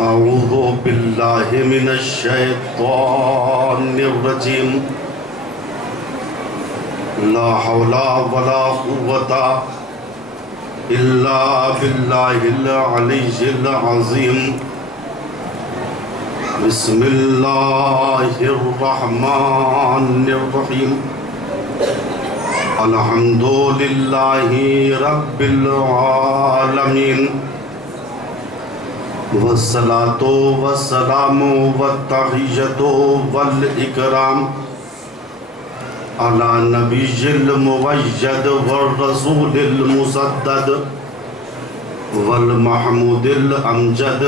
أعوذ بالله من الشيطان الرجيم لا حول ولا قوة إلا بالله العلي العظيم بسم الله الرحمن الرحيم الحمد لله رب العالمين والصلاة والسلام والتحية والإكرام على نبي المؤيد والرسول المسدد والمحمود الأمجد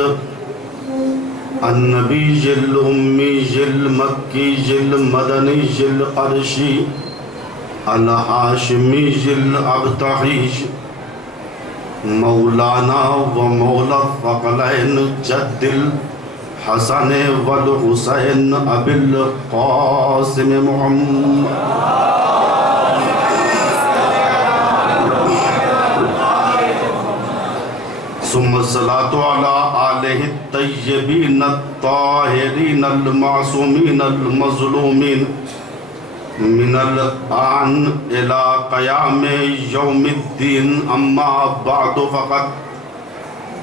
النبي الأمي المكي المدني القرشي الهاشمي الأبتحي مولانا ومولا الثقلين جد الحسن والحسين أبي القاسم محمد ثم الصلاة على آله الطيبين الطاهرين المعصومين المظلومين من الآن إلى قيام يوم الدين أما بعد فقد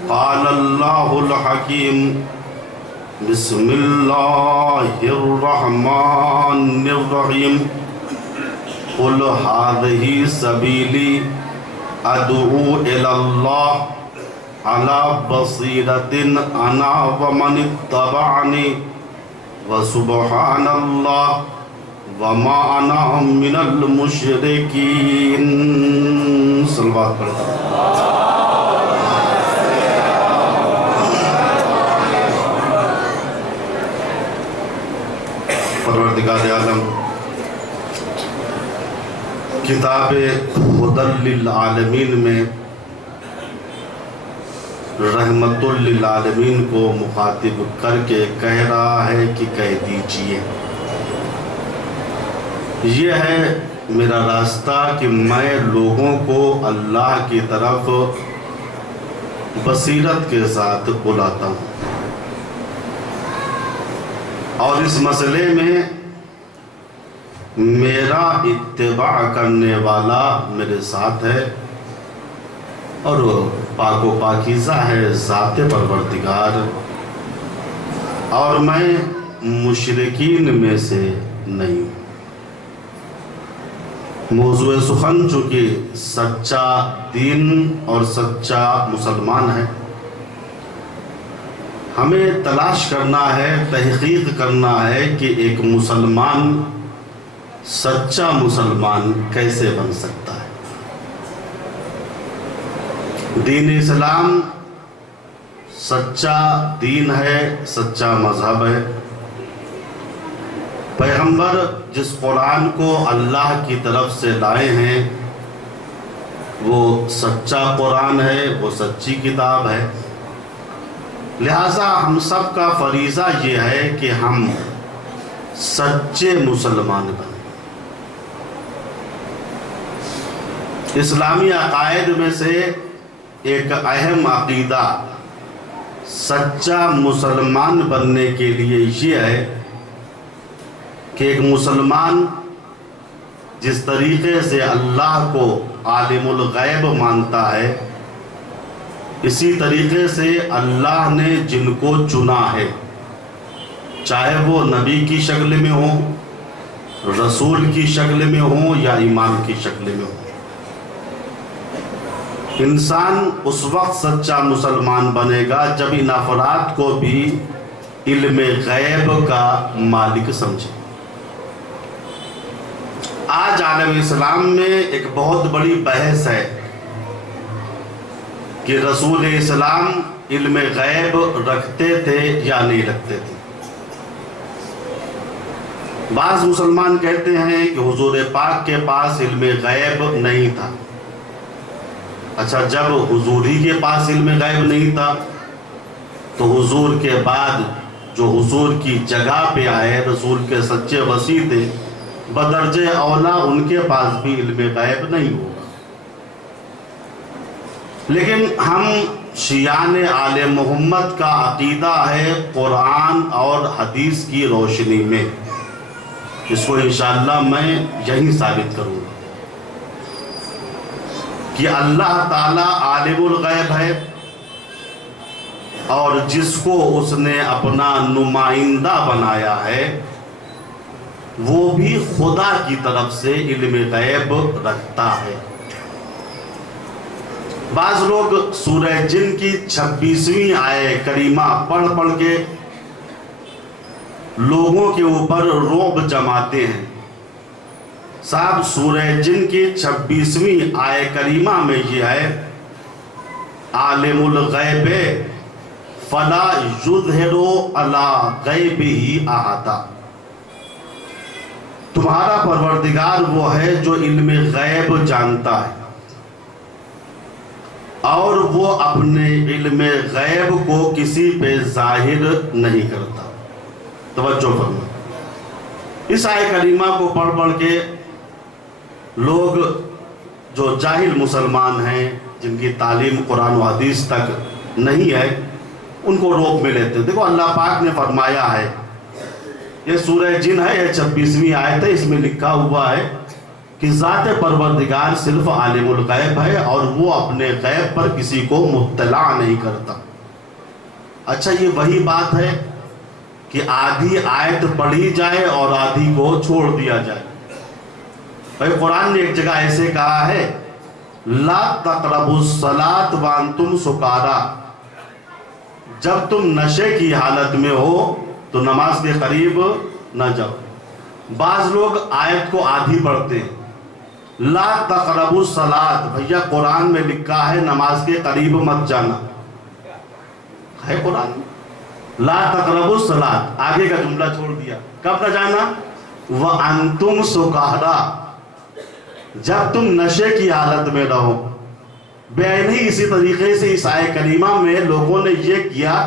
قال الله الحكيم بسم الله الرحمن الرحيم قل هذه سبيلي أدعو إلى الله على بصيرة أنا ومن اتبعني وسبحان الله وما أنا من المشركين صلوات پڑھتا پروردگار عالم کتاب ہدی للعالمین میں رحمت للعالمین کو مخاطب کر کے کہہ رہا ہے کہ کہہ دیجئے یہ ہے میرا راستہ کہ میں لوگوں کو اللہ کی طرف بصیرت کے ساتھ بلاتا ہوں اور اس مسئلے میں میرا اتباع کرنے والا میرے ساتھ ہے اور پاک و پاکیزہ ہے ذات پروردگار اور میں مشرکین میں سے نہیں ہوں۔ موضوع سخن چونکہ سچا دین اور سچا مسلمان ہے، ہمیں تلاش کرنا ہے، تحقیق کرنا ہے کہ ایک مسلمان سچا مسلمان کیسے بن سکتا ہے۔ دین اسلام سچا دین ہے، سچا مذہب ہے۔ پیغمبر جس قرآن کو اللہ کی طرف سے لائے ہیں وہ سچا قرآن ہے، وہ سچی کتاب ہے۔ لہٰذا ہم سب کا فریضہ یہ ہے کہ ہم سچے مسلمان بنیں۔ اسلامی عقائد میں سے ایک اہم عقیدہ سچا مسلمان بننے کے لیے یہ ہے کہ ایک مسلمان جس طریقے سے اللہ کو عالم الغیب مانتا ہے، اسی طریقے سے اللہ نے جن کو چنا ہے، چاہے وہ نبی کی شکل میں ہوں، رسول کی شکل میں ہوں یا امام کی شکل میں ہوں، انسان اس وقت سچا مسلمان بنے گا جب ان افراد کو بھی علم غیب کا مالک سمجھے۔ آج عالم اسلام میں ایک بہت بڑی بحث ہے کہ رسول اسلام علم غیب رکھتے تھے یا نہیں رکھتے تھے۔ بعض مسلمان کہتے ہیں کہ حضور پاک کے پاس علم غیب نہیں تھا۔ اچھا، جب حضور ہی کے پاس علم غیب نہیں تھا تو حضور کے بعد جو حضور کی جگہ پہ آئے رسول کے سچے وصی تھے، بدرجہ اولا ان کے پاس بھی علم غیب نہیں ہوگا۔ لیکن ہم شیعان آل محمد کا عقیدہ ہے قرآن اور حدیث کی روشنی میں. اس کو انشاءاللہ میں یہی ثابت کروں گا کہ اللہ تعالیٰ عالم الغیب ہے، اور جس کو اس نے اپنا نمائندہ بنایا ہے وہ بھی خدا کی طرف سے علم غیب رکھتا ہے. بعض لوگ سورہ جن کی 26ویں آیت کریمہ پڑھ کے لوگوں کے اوپر رعب جماتے ہیں. صاحب سورہ جن کی 26ویں آیت کریمہ میں یہ ہے عالم الغیب فلا یظہر علی غیبہ احدا. تمہارا پروردگار وہ ہے جو علم غیب جانتا ہے اور وہ اپنے علم غیب کو کسی پہ ظاہر نہیں کرتا. توجہ فرما. اس آیت کریمہ کو پڑھ کے لوگ جو جاہل مسلمان ہیں، جن کی تعلیم قرآن و حدیث تک نہیں ہے، ان کو روک میں لیتے ہیں. دیکھو اللہ پاک نے فرمایا ہے، یہ سورہ جن ہے، یہ 26ویں آیت ہے، اس میں لکھا ہوا ہے کہ ذات پروردگار صرف عالم الغیب ہے اور وہ اپنے غیب پر کسی کو مطلع نہیں کرتا. اچھا، یہ وہی بات ہے کہ آدھی آیت پڑھی جائے اور آدھی کو چھوڑ دیا جائے. بھائی قرآن نے ایک جگہ ایسے کہا ہے لا تقربوا الصلاۃ وانتم سکارا، جب تم نشے کی حالت میں ہو تو نماز کے قریب نہ جاؤ. بعض لوگ آیت کو آدھی پڑھتے ہیں. لا تقربوا الصلاۃ، بھیا قرآن میں لکھا ہے نماز کے قریب مت جانا، ہے قرآن میں لا تقربوا الصلاۃ، آگے کا جملہ چھوڑ دیا. کب نہ جانا؟ وانتم سکارا، جب تم نشے کی حالت میں رہو. بین ہی اسی طریقے سے اس آیت کریمہ میں لوگوں نے یہ کیا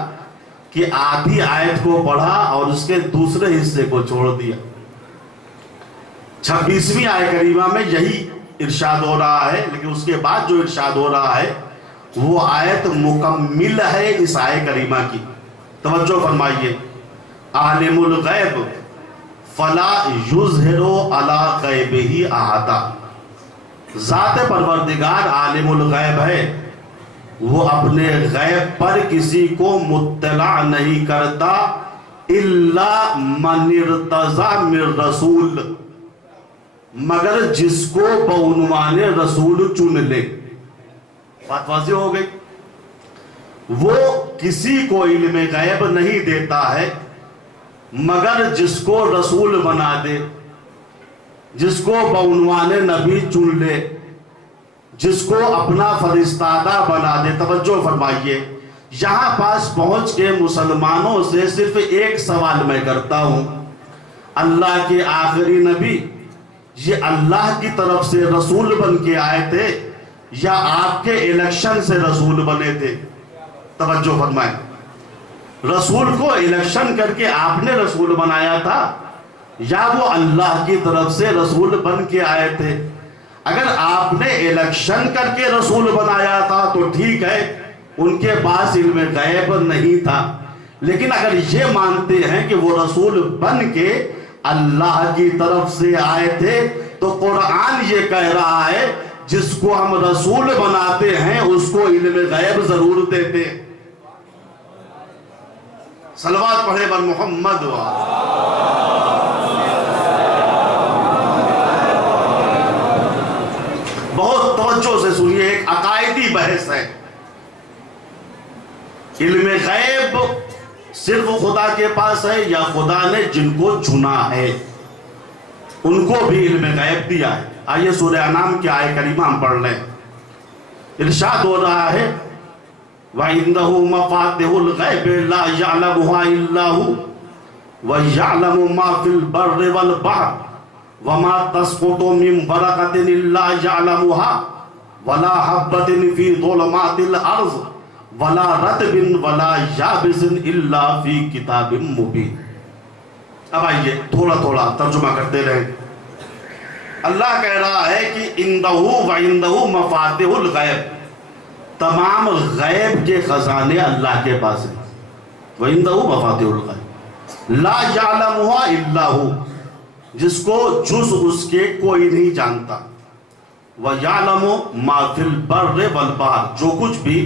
کہ آدھی آیت کو پڑھا اور اس کے دوسرے حصے کو چھوڑ دیا. 26ویں آیت کریمہ میں یہی ارشاد ہو رہا ہے، لیکن اس کے بعد جو ارشاد ہو رہا ہے وہ آیت مکمل ہے اس آیت کریمہ کی. توجہ فرمائیے. عالم الغیب فلا یظہر علی غیبہ احدا، ذات پروردگار عالم الغیب ہے، وہ اپنے غیب پر کسی کو مطلع نہیں کرتا الا من ارتضی من رسول، مگر جس کو بعنوان رسول چن لے. بات واضح ہو گئی. وہ کسی کو علم غیب نہیں دیتا ہے مگر جس کو رسول بنا دے، جس کو بعنوان نبی چن لے، جس کو اپنا فرستادہ بنا دے. توجہ فرمائیے. یہاں پاس پہنچ کے مسلمانوں سے صرف ایک سوال میں کرتا ہوں، اللہ کے آخری نبی یہ اللہ کی طرف سے رسول بن کے آئے تھے یا آپ کے الیکشن سے رسول بنے تھے؟ توجہ فرمائیں. رسول کو الیکشن کر کے آپ نے رسول بنایا تھا یا وہ اللہ کی طرف سے رسول بن کے آئے تھے؟ اگر آپ نے الیکشن کر کے رسول بنایا تھا تو ٹھیک ہے، ان کے پاس علم غیب نہیں تھا. لیکن اگر یہ مانتے ہیں کہ وہ رسول بن کے اللہ کی طرف سے آئے تھے تو قرآن یہ کہہ رہا ہے جس کو ہم رسول بناتے ہیں اس کو علم غیب ضرور دیتے. صلوات پڑھے بر محمد. بہت توجہ سے سنیے، ایک عقائدی بحث ہے. علم غیب صرف خدا کے پاس ہے یا خدا نے جن کو چنا ہے ان کو بھی علم غیب دیا ہے؟ آئیے سورہ انعام کی آیت کریمہ ہم پڑھ لیں. ارشاد ہو رہا ہے وَعِندَهُ مَفَاتِحُ الْغَيْبِ لَا يَعْلَمُهَا إِلَّا هُوَ وَيَعْلَمُ مَا فِي الْبَرِّ وَالْبَحْرِ وَمَا تَسْقُطُ مِنْ وَرَقَةٍ إِلَّا يَعْلَمُهَا وَلَا حَبَّةٍ فِي ظُلُمَاتِ الْأَرْضِ وَلَا رَطْبٍ وَلَا يَابِسٍ إِلَّا فِي كِتَابٍ مُبِينٍ. اب آئیے تھوڑا تھوڑا ترجمہ کرتے رہیں. اللہ کہہ رہا ہے کہ اندہو وعندہو مفاتح الغیب، تمام غیب کے خزانے اللہ کے پاس ہیں. وَعِندَهُ مَفَاتِحُ الْغَیْبِ لَا يَعْلَمُهَا إِلَّا هُوَ، جس کو جز اس کے کوئی نہیں جانتا. وَيَعْلَمُ مَا فِي الْبَرِّ وَالْبَحْرِ، جو کچھ بھی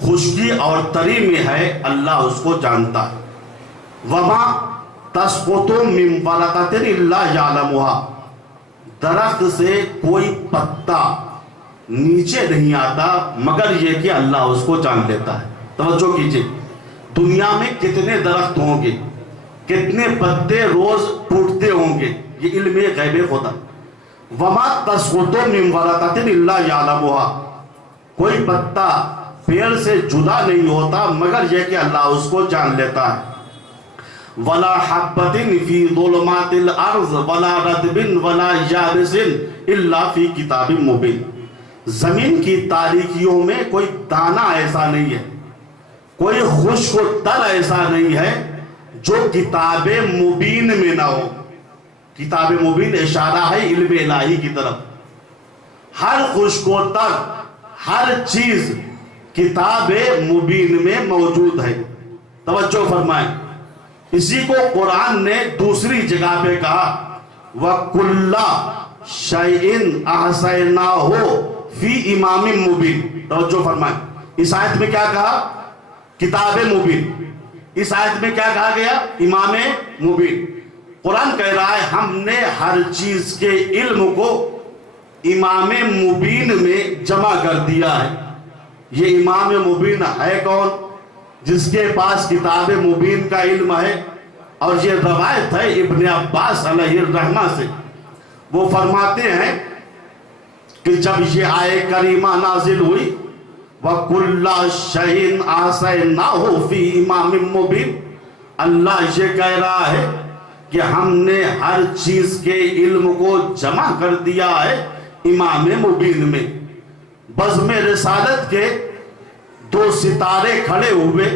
خشکی اور تری میں ہے اللہ اس کو جانتا ہے. وَمَا تَسْقُطُ مِنْ وَرَقَةٍ إِلَّا يَعْلَمُهَا، درخت سے کوئی پتا نیچے نہیں آتا مگر یہ کہ اللہ اس کو جان لیتا ہے. توجہ کیجئے، دنیا میں کتنے درخت ہوں گے، کتنے پتے روز ٹوٹتے ہوں گے، یہ علم غیب خدا. وَمَا تَسْقُطُ مِنْ وَرَقَةٍ إِلَّا يَعْلَمُهَا، کوئی پتا پیڑ سے جدا نہیں ہوتا مگر یہ کہ اللہ اس کو جان لیتا ہے. وَلَا حَبَّةٍ فِي ظُلُمَاتِ الْأَرْضِ وَلَا رَطْبٍ وَلَا يَابِسٍ إِلَّا فِي كِتَابٍ مُبِينٍ، زمین کی تاریکیوں میں کوئی دانہ ایسا نہیں ہے، کوئی خشک و تر ایسا نہیں ہے جو کتاب مبین میں نہ ہو. کتاب مبین اشارہ ہے علم الہی کی طرف. ہر خشک و تر ہر چیز کتاب مبین میں موجود ہے. توجہ فرمائیں، اسی کو قرآن نے دوسری جگہ پہ کہا وَكُلَّ شَيْءٍ أَحْصَيْنَاهُ فِي إِمَامٍ مُبِينٍ. توجہ فرمائیں، اس آیت میں کیا کہا؟ کتاب مبین. اس آیت میں کیا کہا گیا؟ امام مبین. قرآن کہہ رہا ہے ہم نے ہر چیز کے علم کو امام مبین میں جمع کر دیا ہے. یہ امام مبین ہے کون؟ جس کے پاس کتاب مبین کا علم ہے. اور یہ روایت ہے ابن عباس علیہ الرحمہ سے، وہ فرماتے ہیں کہ جب یہ آیے کریمہ نازل ہوئی وَكُلَّ شَيْءٍ أَحْصَيْنَاهُ فِي إِمَامٍ مُبِينٍ، اللہ یہ کہہ رہا ہے کہ ہم نے ہر چیز کے علم کو جمع کر دیا ہے امام مبین میں. بزم رسالت کے دو ستارے کھڑے ہوئے،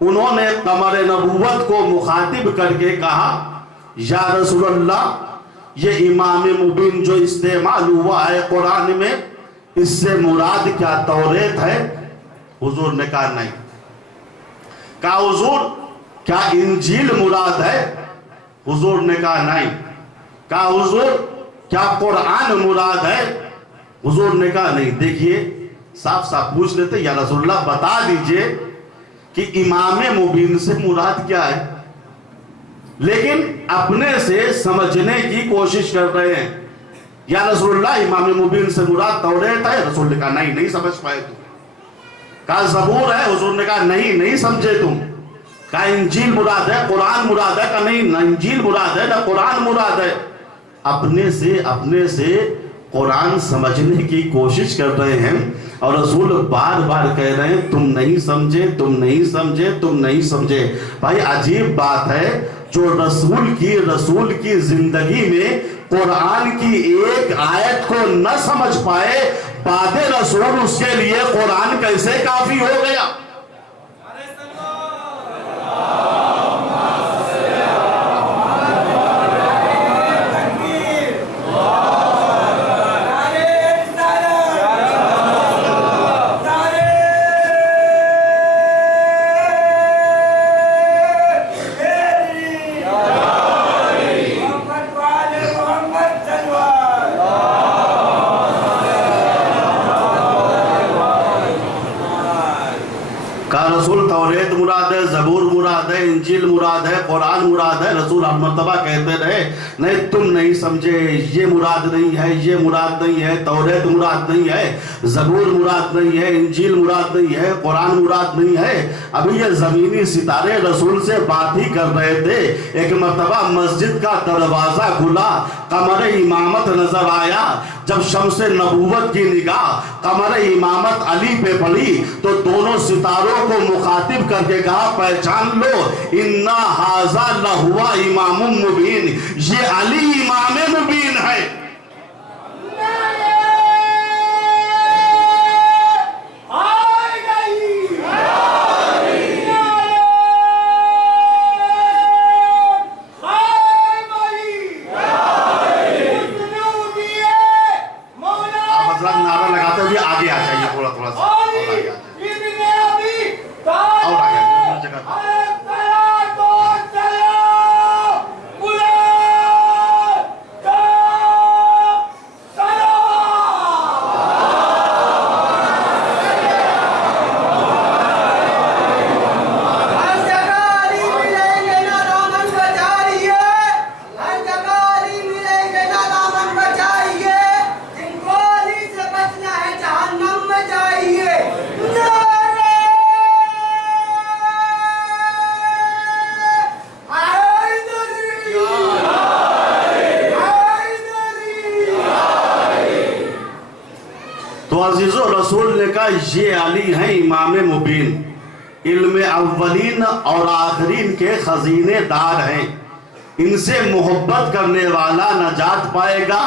انہوں نے قمر نبوت کو مخاطب کر کے کہا یا رسول اللہ، یہ امام مبین جو استعمال ہوا ہے قرآن میں، اس سے مراد کیا توریت ہے؟ حضور نے کہا نہیں. کہا حضور کیا انجیل مراد ہے؟ حضور نے کہا نہیں. کہا حضور کیا قرآن مراد ہے؟ حضور نے کہا نہیں. دیکھیے صاف صاف پوچھ لیتے یا رسول اللہ بتا دیجئے کہ امام مبین سے مراد کیا ہے، لیکن اپنے سے سمجھنے کی کوشش کر رہے ہیں. یا رسول اللہ امام مبین سے مراد توریت ہے؟ رسول نے کہا نہیں سمجھ پائے تم. کہا زبور ہے؟ حضور نے کہا نہیں سمجھے تم. کہا انجیل مراد ہے، قرآن مراد ہے؟ کہا نہیں، نہ انجیل مراد ہے نہ قرآن مراد ہے. اپنے سے قرآن سمجھنے کی کوشش کر رہے ہیں اور رسول بار بار کہہ رہے ہیں تم نہیں سمجھے. بھائی عجیب بات ہے، جو رسول کی زندگی میں قرآن کی ایک آیت کو نہ سمجھ پائے، بعد رسول اس کے لیے قرآن کیسے کافی ہو گیا؟ رسول توریت مراد ہے، زبور مراد ہے، انجیل مراد ہے، قرآن مراد ہے. رسول ہر مرتبہ کہتے رہے نہیں تم نہیں سمجھے، یہ مراد نہیں ہے، یہ مراد نہیں ہے، توریت مراد نہیں ہے، زبور مراد نہیں ہے، انجیل مراد نہیں ہے، قرآن مراد نہیں ہے. ابھی یہ زمینی ستارے رسول سے بات ہی کر رہے تھے. ایک مرتبہ مسجد کا دروازہ کھلا، قمر امامت نظر آیا. جب شمس نبوت کی نگاہ قمر امامت علی پہ پڑی تو دونوں ستاروں کو مخاطب کر کے کہا پہچان لو اِنَّا هَذَا لَهُوَ امام مبین، یہ علی امام مبین ہے. نعرہ لگاتے ہوئے آگے آ جائیے تھوڑا سا. یہ علی ہیں امام مبین، علم اولین اور آخرین کے خزینے دار ہیں، ان سے محبت کرنے والا نجات پائے گا،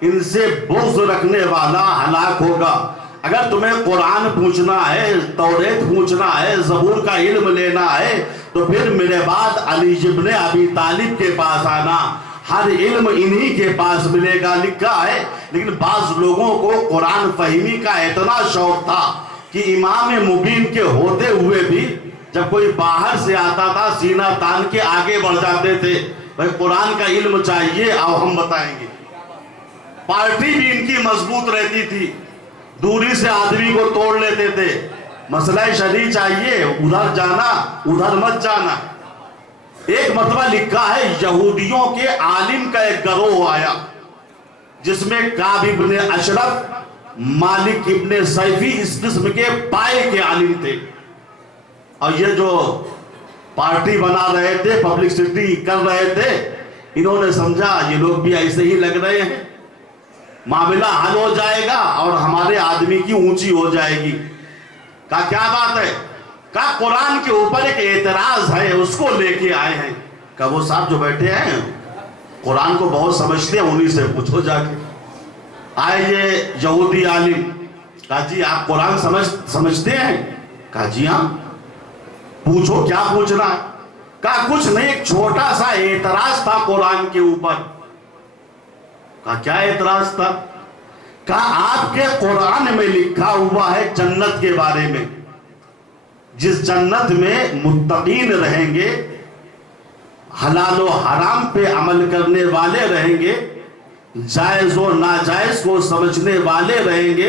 ان سے بغض رکھنے والا ہلاک ہوگا۔ اگر تمہیں قرآن پوچھنا ہے، توریت پوچھنا ہے، زبور کا علم لینا ہے، تو پھر میرے بعد علی ابن ابی طالب کے پاس آنا، ہر علم انہی کے پاس ملے گا، لکھا ہے۔ لیکن بعض لوگوں کو قرآن فہمی کا اتنا شوق تھا کہ امام مبین کے ہوتے ہوئے بھی جب کوئی باہر سے آتا تھا سینہ تان کے آگے بڑھ جاتے تھے، بھائی قرآن کا علم چاہیے، آؤ ہم بتائیں گے۔ پارٹی بھی ان کی مضبوط رہتی تھی، دوری سے آدمی کو توڑ لیتے تھے، مسئلہ شرعی چاہیے، ادھر جانا ادھر مت جانا۔ ایک مرتبہ لکھا ہے یہودیوں کے عالم کا ایک گروہ آیا جس میں کعب ابن اشرف، مالک ابن سیفی اس قسم کے پائے کے عالم تھے، اور یہ جو پارٹی بنا رہے تھے، پبلسٹی کر رہے تھے، انہوں نے سمجھا یہ لوگ بھی ایسے ہی لگ رہے ہیں، معاملہ حل ہو جائے گا اور ہمارے آدمی کی اونچی ہو جائے گی۔ کہا کیا بات ہے؟ کہا قرآن کے اوپر ایک اعتراض ہے، اس کو لے کے آئے ہیں۔ کہا وہ صاحب جو بیٹھے ہیں قرآن کو بہت سمجھتے ہیں، انہی سے پوچھو جا کے۔ آئے یہ یہودی عالم، کہا جی آپ قرآن سمجھتے ہیں؟ کہا جی ہاں۔ پوچھو کیا پوچھنا ہے؟ کہا کچھ نہیں، ایک چھوٹا سا اعتراض تھا قرآن کے اوپر۔ کہا کیا اعتراض تھا؟ کہا آپ کے قرآن میں لکھا ہوا ہے جنت کے بارے میں، جس جنت میں متقین رہیں گے، حلال و حرام پہ عمل کرنے والے رہیں گے، جائز و ناجائز کو سمجھنے والے رہیں گے،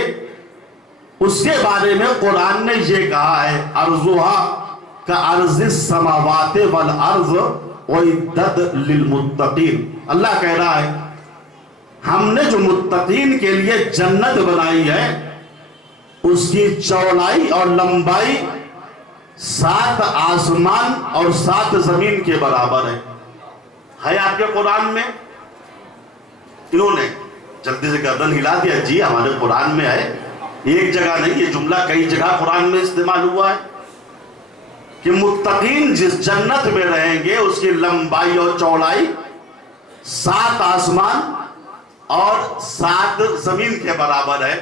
اس کے بارے میں قرآن نے یہ کہا ہے ارضھا کارض السماوات والارض اعدت للمتقین۔ اللہ کہہ رہا ہے ہم نے جو متقین کے لیے جنت بنائی ہے اس کی چوڑائی اور لمبائی 7 آسمان اور 7 زمین کے برابر ہے آپ کے قرآن میں؟ انہوں نے جلدی سے گردن ہلا دیا، جی ہمارے قرآن میں ہے، ایک جگہ نہیں، یہ جملہ کئی جگہ قرآن میں استعمال ہوا ہے کہ متقین جس جنت میں رہیں گے اس کی لمبائی اور چوڑائی 7 آسمان اور 7 زمین کے برابر ہے۔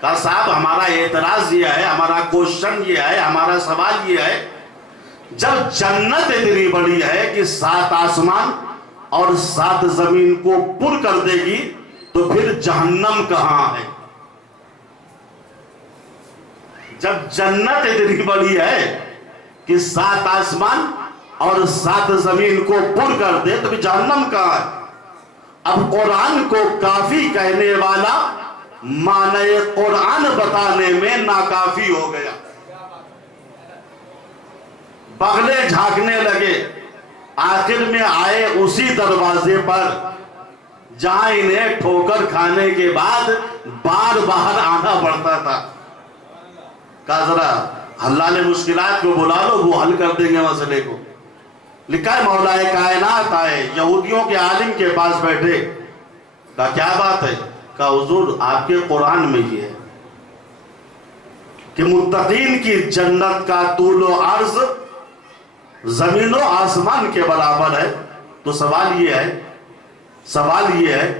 کہا صاحب ہمارا اعتراض یہ ہے، ہمارا کوشچن یہ ہے، ہمارا سوال یہ ہے، جب جنت اتنی بڑی ہے کہ 7 آسمان اور 7 زمین کو پر کر دے گی تو پھر جہنم کہاں ہے؟ جب جنت اتنی بڑی ہے کہ 7 آسمان اور 7 زمین کو پر کر دے تو پھر جہنم کہاں ہے؟ اب قرآن کو کافی کہنے والا معنی قرآن بتانے میں ناکافی ہو گیا، بغلے جھانکنے لگے، آخر میں آئے اسی دروازے پر جہاں انہیں ٹھوکر کھانے کے بعد بار باہر آنا پڑتا تھا۔ کہا ذرا حلال مشکلات کو بلا لو، وہ حل کر دیں گے مسئلے کو۔ لکھا ہے مولا کائنات آئے، یہودیوں کے عالم کے پاس بیٹھے، کہا کیا بات ہے؟ کہا حضور آپ کے قرآن میں یہ ہے کہ متقین کی جنت کا طول و عرض زمین و آسمان کے برابر ہے۔ تو سوال یہ ہے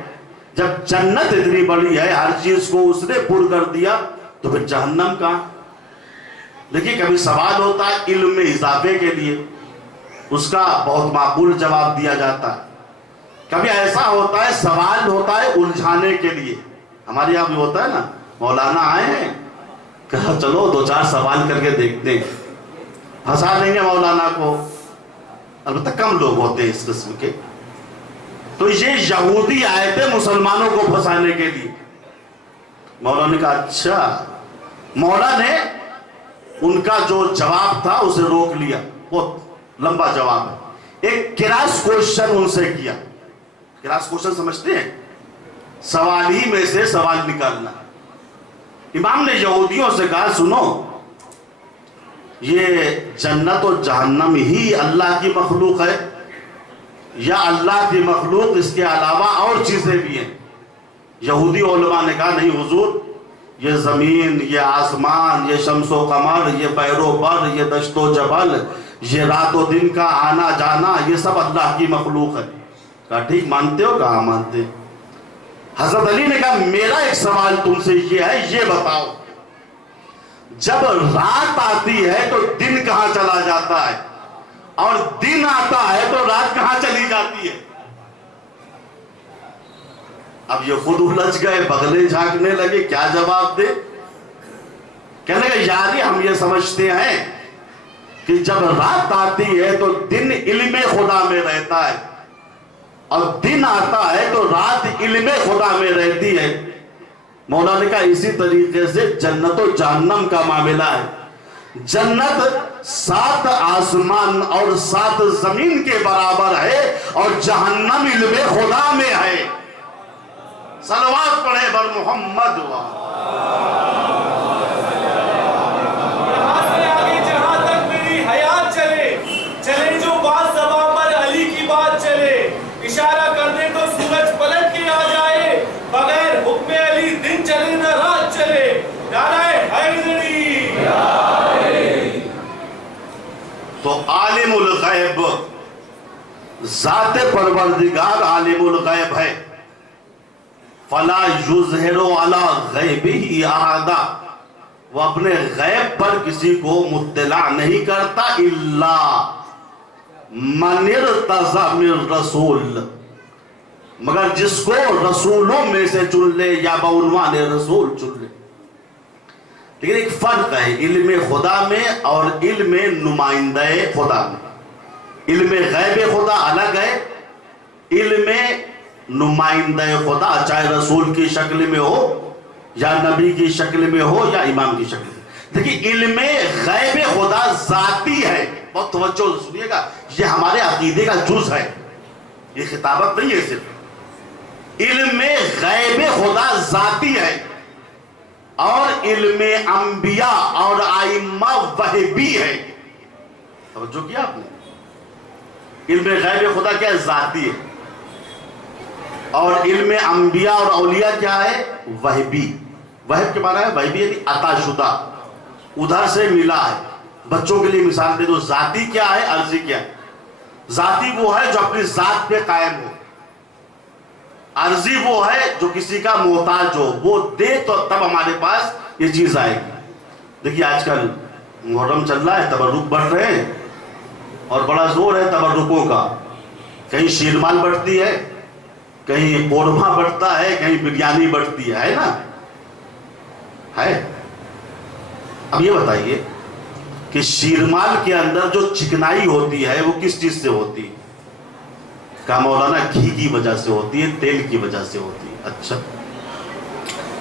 جب جنت اتنی بڑی ہے، ہر چیز کو اس نے پر کر دیا تو پھر جہنم کہاں؟ دیکھیے کبھی سوال ہوتا ہے علم میں اضافے کے لیے، اس کا بہت معقول جواب دیا جاتا ہے، کبھی ایسا ہوتا ہے سوال ہوتا ہے الجھانے کے لیے۔ ہمارے یہاں بھی ہوتا ہے نا، مولانا آئے ہیں، کہا چلو 2-4 سوال کر کے دیکھتے ہیں، پھنسا دیں گے مولانا کو۔ البتہ کم لوگ ہوتے ہیں اس قسم کے۔ تو یہ یہودی آئے تھے مسلمانوں کو پھنسانے کے لیے۔ مولانا نے کہا اچھا، مولا نے ان کا جو جواب تھا اسے روک لیا، بہت لمبا جواب ہے، ایک کراس کوشچن ان سے کیا۔ کراس کوشچن سمجھتے ہیں؟ سوال ہی میں سے سوال نکالنا۔ امام نے یہودیوں سے کہا سنو، یہ جنت و جہنم ہی اللہ کی مخلوق ہے یا اللہ کی مخلوق اس کے علاوہ اور چیزیں بھی ہیں؟ یہودی علماء نے کہا نہیں حضور، یہ زمین، یہ آسمان، یہ شمس و قمر، یہ بحر و بر، یہ دشت و جبل، یہ رات و دن کا آنا جانا، یہ سب اللہ کی مخلوق ہے۔ کہا ٹھیک مانتے ہو؟ کہا مانتے۔ حضرت علی نے کہا میرا ایک سوال تم سے یہ ہے، یہ بتاؤ جب رات آتی ہے تو دن کہاں چلا جاتا ہے، اور دن آتا ہے تو رات کہاں چلی جاتی ہے؟ اب یہ خود الجھ گئے، بغلیں جھانکنے لگے، کیا جواب دے؟ کہنے لگے یاری ہم یہ سمجھتے ہیں کہ جب رات آتی ہے تو دن علم خدا میں رہتا ہے، اور دن آتا ہے تو رات علم خدا میں رہتی ہے۔ مولا نے کہا اسی طریقے سے جنت و جہنم کا معاملہ ہے۔ جنت 7 آسمان اور 7 زمین کے برابر ہے، اور جہنم علم خدا میں ہے۔ صلوات پڑھے بر محمد یہاں سے آگے جہاں تک میری حیات چلے، چلے جو بات زباں پر علی کی بات چلے، اشارہ کر دے تو سورج پلٹ کے آ جائے، بغیر حکم علی دن چلے نہ رات چلے، نعرہ حیدری۔ تو عالم الغیب، ذات پروردگار عالم الغیب ہے۔ فلا یظہر علی غیبہ احدا، وہ اپنے غیب پر کسی کو مطلع نہیں کرتا، الا من ارتضی من رسول، مگر جس کو رسولوں میں سے چن لے یا بعنوان رسول چن لے۔ لیکن ایک فرق ہے علم خدا میں اور علم نمائندہ خدا میں۔ علم غیب خدا الگ ہے، علم نمائندہ خدا چاہے رسول کی شکل میں ہو یا نبی کی شکل میں ہو یا امام کی شکل میں۔ دیکھیں علم غیب خدا ذاتی ہے، بہت توجہ سنیے گا، یہ ہمارے عقیدے کا جز ہے، یہ خطابت نہیں ہے صرف۔ علم غیب خدا ذاتی ہے، اور علم انبیاء اور ائمہ وحبی ہے۔ توجہ کیا آپ نے؟ علم غیب خدا کیا ہے؟ ذاتی ہے، اور علم انبیاء اور اولیاء کیا ہے؟ وحبی۔ وحب کے معنی ہے وحبی یعنی عطا شدہ، ادھر سے ملا ہے۔ بچوں کے لیے مثال دے دو، ذاتی کیا ہے، عرضی کیا ہے؟ ذاتی وہ ہے جو اپنی ذات پہ قائم ہو، عرضی وہ ہے جو کسی کا محتاج ہو، وہ دے تو تب ہمارے پاس یہ چیز آئے گی۔ دیکھیے آج کل محرم چل رہا ہے، تبرک بڑھ رہے ہیں، اور بڑا زور ہے تبرکوں کا، کہیں شیرمال بڑھتی ہے، کہیں قورمہ بڑھتا ہے، کہیں بریانی بڑھتی ہے نا؟ ہے۔ اب یہ بتائیے کہ شیرمال کے اندر جو چکنائی ہوتی ہے وہ کس چیز سے ہوتی ہے؟ کہا مولانا گھی کی وجہ سے ہوتی ہے، تیل کی وجہ سے ہوتی ہے۔ اچھا،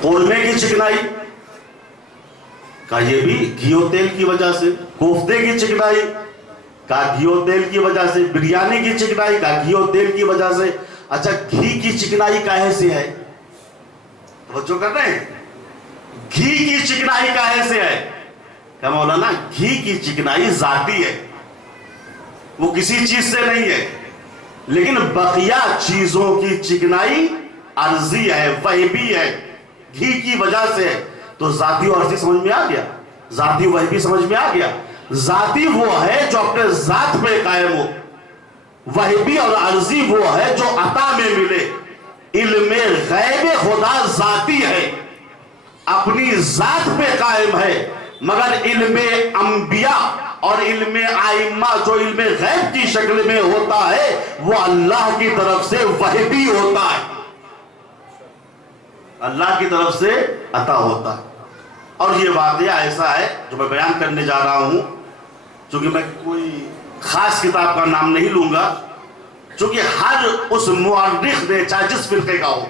قورمے کی چکنائی؟ کہا یہ بھی گھی و تیل کی وجہ سے۔ کوفتے کی چکنائی؟ کہا گھی و تیل کی وجہ سے۔ بریانی کی چکنائی؟ کہا گھی و تیل کی وجہ سے۔ اچھا گھی کی چکنائی کاہے سے ہے؟ توجہ کر رہے ہیں؟ گھی کی چکنائی کاہے سے ہے؟ کہ مولانا گھی کی چکنائی ذاتی ہے، وہ کسی چیز سے نہیں ہے، لیکن بقیہ چیزوں کی چکنائی عرضی ہے، وحبی ہے، گھی کی وجہ سے ہے۔ تو ذاتی و عرضی سمجھ میں آ گیا، ذاتی وحبی سمجھ میں آ گیا۔ ذاتی وہ ہے جو اپنے ذات پہ قائم ہو، وحبی اور عرضی وہ ہے جو عطا میں ملے۔ علم غیب خدا ذاتی ہے، اپنی ذات پہ قائم ہے، مگر علم انبیاء اور علم ائمہ جو علم غیب کی شکل میں ہوتا ہے وہ اللہ کی طرف سے وحبی ہوتا ہے، اللہ کی طرف سے عطا ہوتا ہے۔ اور یہ واقعہ ایسا ہے جو میں بیان کرنے جا رہا ہوں، چونکہ میں کوئی خاص کتاب کا نام نہیں لوں گا، چونکہ ہر اس مورخ نے چاہے جس فرقے کا ہو،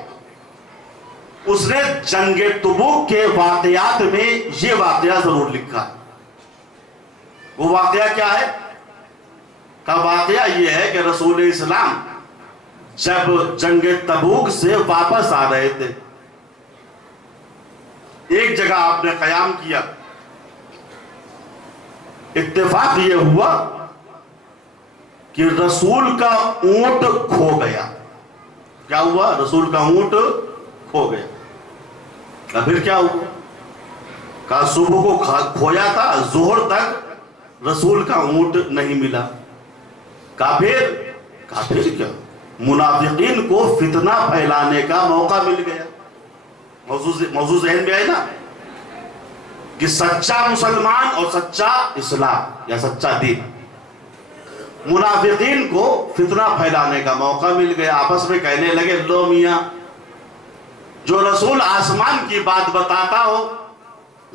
اس نے جنگ تبوک کے واقعات میں یہ واقعہ ضرور لکھا ہے۔ وہ واقعہ کیا ہے؟ کا واقعہ یہ ہے کہ رسول اسلام جب جنگ تبوک سے واپس آ رہے تھے، ایک جگہ آپ نے قیام کیا، اتفاق یہ ہوا کہ رسول کا اونٹ کھو گیا۔ کیا ہوا؟ رسول کا اونٹ کھو گیا۔ پھر کیا ہوا؟ کہا صبح کو کھویا تھا، ظہر تک رسول کا اونٹ نہیں ملا. کہا پھر کیا؟ منافقین کو فتنہ پھیلانے کا موقع مل گیا. موضوع ذہن میں آئے نا کہ سچا مسلمان اور سچا اسلام یا سچا دین، منافقین کو فتنہ پھیلانے کا موقع مل گیا. آپس میں کہنے لگے لو میاں، جو رسول آسمان کی بات بتاتا ہو،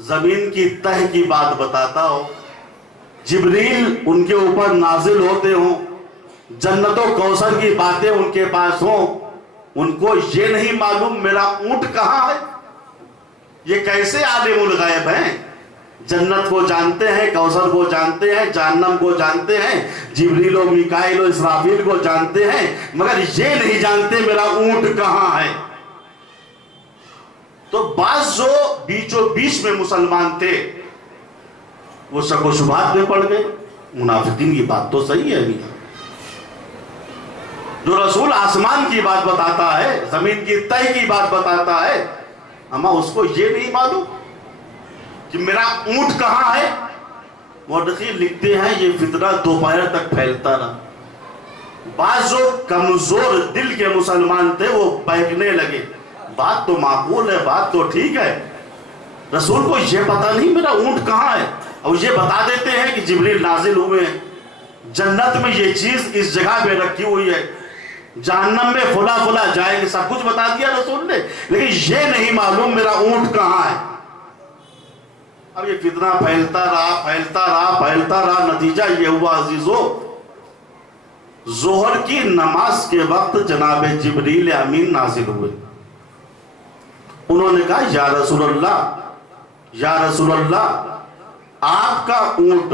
زمین کی تہ کی بات بتاتا ہو، جبریل ان کے اوپر نازل ہوتے ہوں، جنت و کوثر کی باتیں ان کے پاس ہوں، ان کو یہ نہیں معلوم میرا اونٹ کہاں ہے؟ یہ کیسے عالم الغیب ہیں؟ جنت کو جانتے ہیں، کوثر کو جانتے ہیں، جہنم کو جانتے ہیں، جبریل و میکائیل و اسرافیل کو جانتے ہیں، مگر یہ نہیں جانتے میرا اونٹ کہاں ہے. تو بعض جو بیچوں بیچ میں مسلمان تھے وہ شک و شبہات میں پڑ گئے. منافقین کی بات تو صحیح ہے میاں، جو رسول آسمان کی بات بتاتا ہے، زمین کی تہ کی بات بتاتا ہے، اما اس کو یہ نہیں معلوم کہ میرا اونٹ کہاں ہے. مورخین لکھتے ہیں یہ فتنہ دوپہر تک پھیلتا رہا. بعض جو کمزور دل کے مسلمان تھے وہ بہکنے لگے، بات تو معقول ہے، بات تو ٹھیک ہے، رسول کو یہ پتا نہیں میرا اونٹ کہاں ہے، اور یہ بتا دیتے ہیں کہ جبریل نازل ہوئے ہیں، جنت میں یہ چیز اس جگہ پہ رکھی ہوئی ہے، جہنم میں فلا فلا جائے گی، سب کچھ بتا دیا رسول نے، لیکن یہ نہیں معلوم میرا اونٹ کہاں ہے. اب یہ فتنہ پھیلتا رہا. نتیجہ یہ ہوا عزیزو، ظہر کی نماز کے وقت جناب جبریل امین نازل ہوئے. انہوں نے کہا یا رسول اللہ آپ کا اونٹ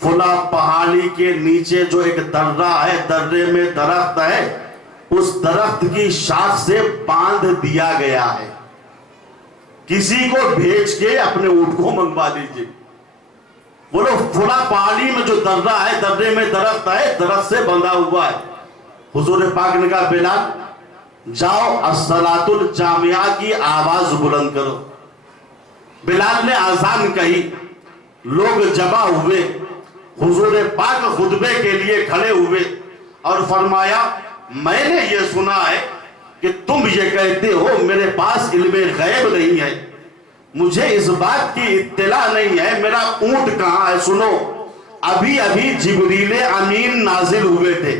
فلا پہاڑی کے نیچے جو ایک درہ ہے، درے میں درخت ہے، اس درخت کی شاخ سے باندھ دیا گیا ہے، کسی کو بھیج کے اپنے اونٹ کو منگوا لیجیے. بولو فلا پہاڑی میں جو درہ ہے، درے میں درخت ہے، درخت سے بندھا ہوا ہے. حضور پاک نے کہا بلال جاؤ الصلاۃ الجامعہ کی آواز بلند کرو. بلال نے اذان کہی، لوگ جمع ہوئے، حضور پاک خطبے کے لیے کھڑے ہوئے اور فرمایا میں نے یہ سنا ہے کہ تم یہ کہتے ہو میرے پاس علم غیب نہیں ہے، مجھے اس بات کی اطلاع نہیں ہے میرا اونٹ کہاں ہے. سنو ابھی جبریل امین نازل ہوئے تھے،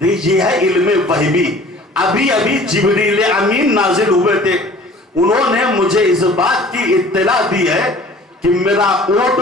یہ ہے علم وحی، ابھی جبریل امین نازل ہوئے تھے، انہوں نے مجھے اس بات کی اطلاع دی ہے کہ میرا اونٹ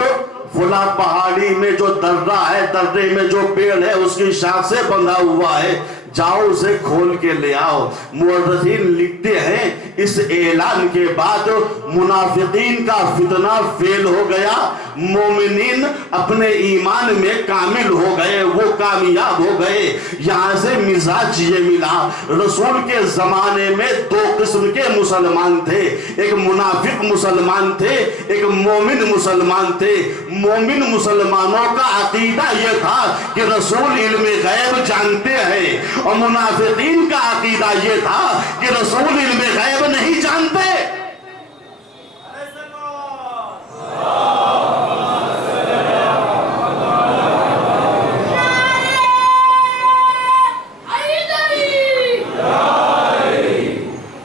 فلا پہاڑی میں جو درہ ہے، درے میں جو پیڑ ہے اس کی شاخ سے بندھا ہوا ہے، جاؤ اسے کھول کے لے آؤ. مورخین لکھتے ہیں اس اعلان کے بعد منافقین کا فتنہ فیل ہو گیا، مومنین اپنے ایمان میں کامل ہو گئے، وہ کامیاب ہو گئے. یہاں سے مزاج یہ ملا، رسول کے زمانے میں دو قسم کے مسلمان تھے، ایک منافق مسلمان تھے، ایک مومن مسلمان تھے. مومن مسلمانوں کا عقیدہ یہ تھا کہ رسول علم غیب جانتے ہیں، اور منافقین کا عقیدہ یہ تھا کہ رسول علم غیب نہیں جانتے.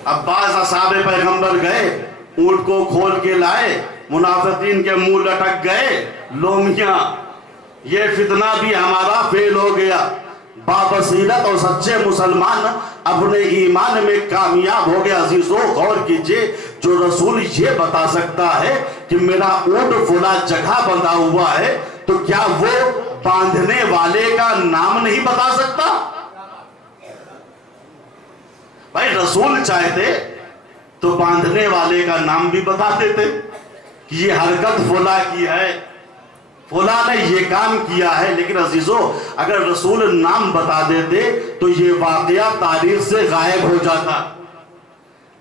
اب بعض اصحاب پیغمبر گئے، اونٹ کو کھول کے لائے، منافقین کے منہ لٹک گئے، لو میاں یہ فتنہ بھی ہمارا فیل ہو گیا. بابصیرت اور سچے مسلمان اپنے ایمان میں کامیاب ہو گیا. عزیزو غور کیجئے، جو رسول یہ بتا سکتا ہے کہ میرا اونٹ فلاں جگہ بندھا ہوا ہے، تو کیا وہ باندھنے والے کا نام نہیں بتا سکتا؟ بھائی رسول چاہتے تو باندھنے والے کا نام بھی بتا دیتے کہ یہ حرکت فلاں کی ہے، فلاں نے یہ کام کیا ہے. لیکن عزیزو اگر رسول نام بتا دیتے تو یہ واقعہ تاریخ سے غائب ہو جاتا.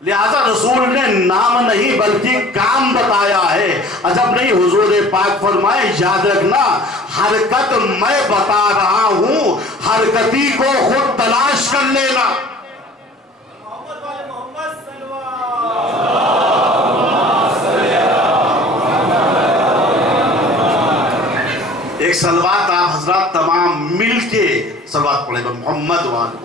لہذا رسول نے نام نہیں بلکہ کام بتایا ہے. عجب نہیں، حضور پاک فرمائے یاد رکھنا حرکت میں بتا رہا ہوں، حرکتی کو خود تلاش کر لینا. ایک صلوات آپ حضرات تمام مل کے صلوات پڑھیں گے محمد وآلہ.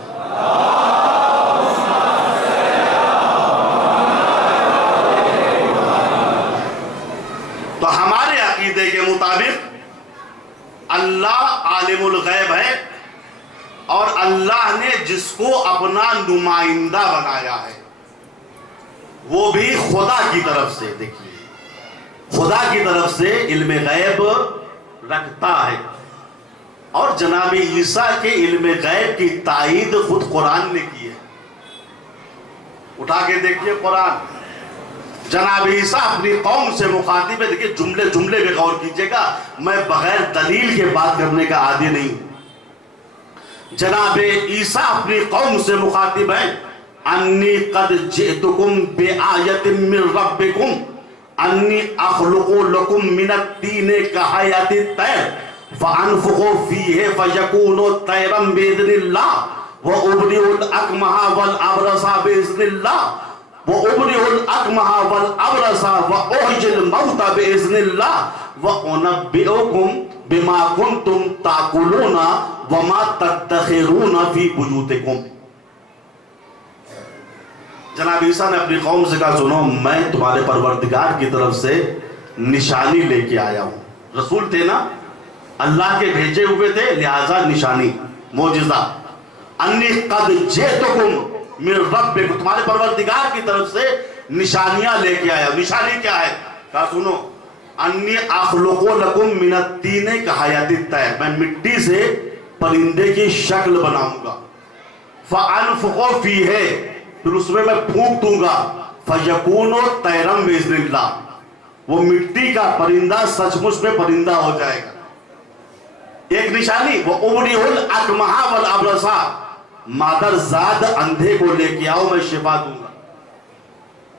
تو ہمارے عقیدے کے مطابق اللہ عالم الغیب ہے اور اللہ نے جس کو اپنا نمائندہ بنایا ہے وہ بھی خدا کی طرف سے. دیکھیے خدا کی طرف سے علم غیب رکھتا ہے اور جناب عیسیٰ کے علم غیب کی تائید خود قرآن نے کی ہے. اٹھا کے دیکھیے قرآن. جناب عیسیٰ اپنی قوم سے مخاطب ہے. دیکھیے جملے جملے پہ غور کیجئے گا, میں بغیر دلیل کے بات کرنے کا عادی نہیں ہوں. جناب عیسیٰ اپنی قوم سے مخاطب ہے, انی قد جئتکم بآیت من ربکم انی اخلق لکم من الطین کحیات الطیر فانفخ فیہ فیکون طیرا باذن اللہ وابرئ الاکمہ والابرص باذن اللہ وابرئ الاکمہ والابرص واحیی الموتى باذن اللہ وانبئکم بما کنتم تاکلون وما تدخرون فی بیوتکم. جناب عیسیٰ نے اپنی قوم سے کہا سنو میں تمہارے پروردگار کی طرف سے نشانی لے کے آیا ہوں. رسول تھے نا, اللہ کے بھیجے ہوئے تھے, لہذا نشانی معجزہ. انی قد جئتکم من ربکم, تمہارے پروردگار کی طرف سے نشانیاں لے کے آیا. نشانی کیا ہے؟ کہا سنو انی اخلق لکم من الطین کحیات الطیر, میں مٹی سے پرندے کی شکل بناؤں گا. فانفخ فیہ, پھر اس میں پھونک دوں گا. فیکون طیرا باذن اللہ, وہ مٹی کا پرندہ سچ مچ میں پرندہ ہو جائے گا. ایک نشانی. وابرئ الاکمہ والابرص, مادر زاد اندھے کو لے کے آؤ میں شفا دوں گا.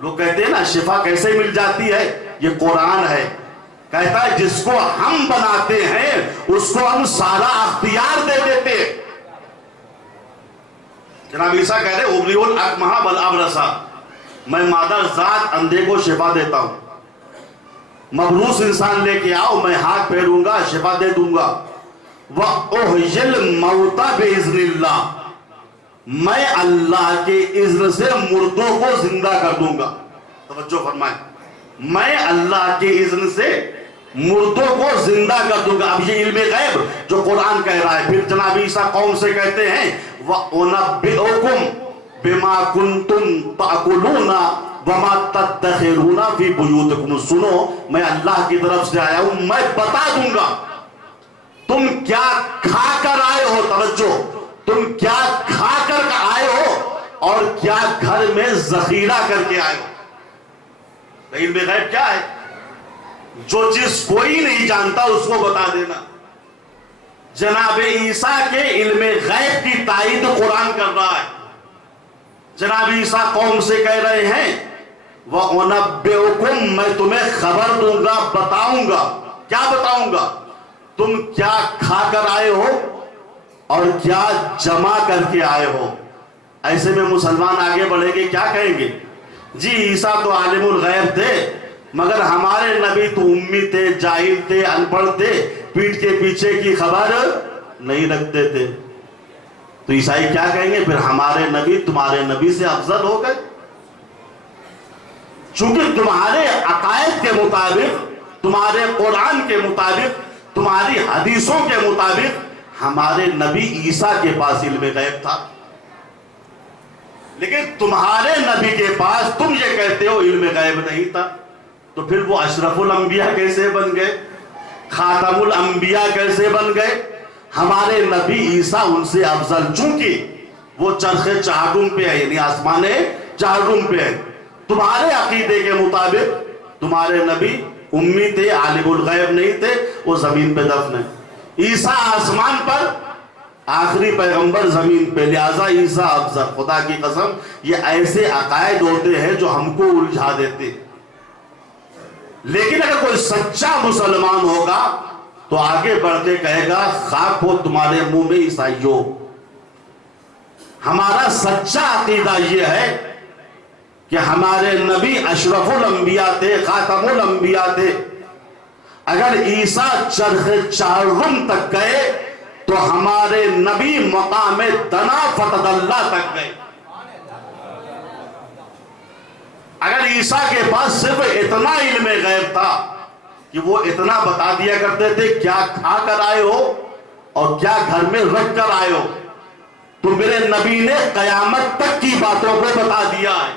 لوگ کہتے ہیں نا شفا کیسے مل جاتی ہے, یہ قرآن ہے. کہتا ہے جس کو ہم بناتے ہیں اس کو ہم سارا اختیار دے دیتے. جناب عیسیٰ کہہ رہے ابرئ الاکمہ والابرص, میں مادر ذات اندھے کو شفا دیتا ہوں. مبروس انسان لے کے آؤ میں ہاتھ پھیروں گا شفا دے دوں گا. وَأُحْيِي الْمَوْتَى بِإِذْنِ اللَّهِ, میں اللہ کے اذن سے مردوں کو زندہ کر دوں گا. توجہ فرمائیں, میں اللہ کے اذن سے مردوں کو زندہ کر دوں گا. اب یہ علم غیب جو قرآن کہہ رہا ہے. پھر جناب عیسیٰ قوم سے کہتے ہیں وَأُنَبِّئُكُمْ بِمَا كُنْتُمْ تَأْكُلُونَ وَمَا تَدَّخِرُونَ فِي بُيُوتِكُمْ, سنو میں اللہ کی طرف سے آیا ہوں, میں بتا دوں گا تم کیا کھا کر آئے ہو. توجہ, تم کیا کھا کر آئے ہو اور کیا گھر میں ذخیرہ کر کے آئے ہو. علم غیب کیا ہے؟ جو چیز کوئی نہیں جانتا اس کو بتا دینا. جناب عیسیٰ کے علم غیب کی تائید قرآن کر رہا ہے. جناب عیسیٰ قوم سے کہہ رہے ہیں وَأُنَبِّئُكُمْ, میں تمہیں خبر دوں گا, بتاؤں گا. کیا بتاؤں گا؟ تم کیا کھا کر آئے ہو اور کیا جمع کر کے آئے ہو. ایسے میں مسلمان آگے بڑھیں گے, کیا کہیں گے؟ جی عیسیٰ تو عالم الغیب تھے مگر ہمارے نبی تو امی تھے, جاہل تھے, ان پڑھ تھے, پیٹھ کے پیچھے کی خبر نہیں رکھتے تھے. تو عیسائی کیا کہیں گے پھر؟ ہمارے نبی تمہارے نبی سے افضل ہو گئے. چونکہ تمہارے عقائد کے مطابق, تمہارے قرآن کے مطابق, تمہاری حدیثوں کے مطابق ہمارے نبی عیسیٰ کے پاس علم غیب تھا, لیکن تمہارے نبی کے پاس تم یہ کہتے ہو علم غیب نہیں تھا. تو پھر وہ اشرف الانبیاء کیسے بن گئے, خاتم الانبیاء کیسے بن گئے؟ ہمارے نبی عیسیٰ ان سے افضل, چونکہ وہ چرخ چہارم پہ ہے, یعنی آسمان چہارم پہ ہے. تمہارے عقیدے کے مطابق تمہارے نبی امی تھے, عالم الغیب نہیں تھے, وہ زمین پہ دفن ہے. عیسیٰ آسمان پر, آخری پیغمبر زمین پہ, لہذا عیسیٰ افضل. خدا کی قسم یہ ایسے عقائد ہوتے ہیں جو ہم کو الجھا دیتے. لیکن اگر کوئی سچا مسلمان ہوگا تو آگے بڑھ کے کہے گا خاک ہو تمہارے منہ میں عیسائیوں. ہمارا سچا عقیدہ یہ ہے کہ ہمارے نبی اشرف الانبیاء تھے, خاتم الانبیاء تھے. اگر عیسیٰ چرخ چہارم تک گئے تو ہمارے نبی مقام دنا فتد اللہ تک گئے. اگر عیسیٰ کے پاس صرف اتنا علم غیب تھا کہ وہ اتنا بتا دیا کرتے تھے کیا کھا کر آئے ہو اور کیا گھر میں رکھ کر آئے ہو، تو میرے نبی نے قیامت تک کی باتوں کو بتا دیا ہے.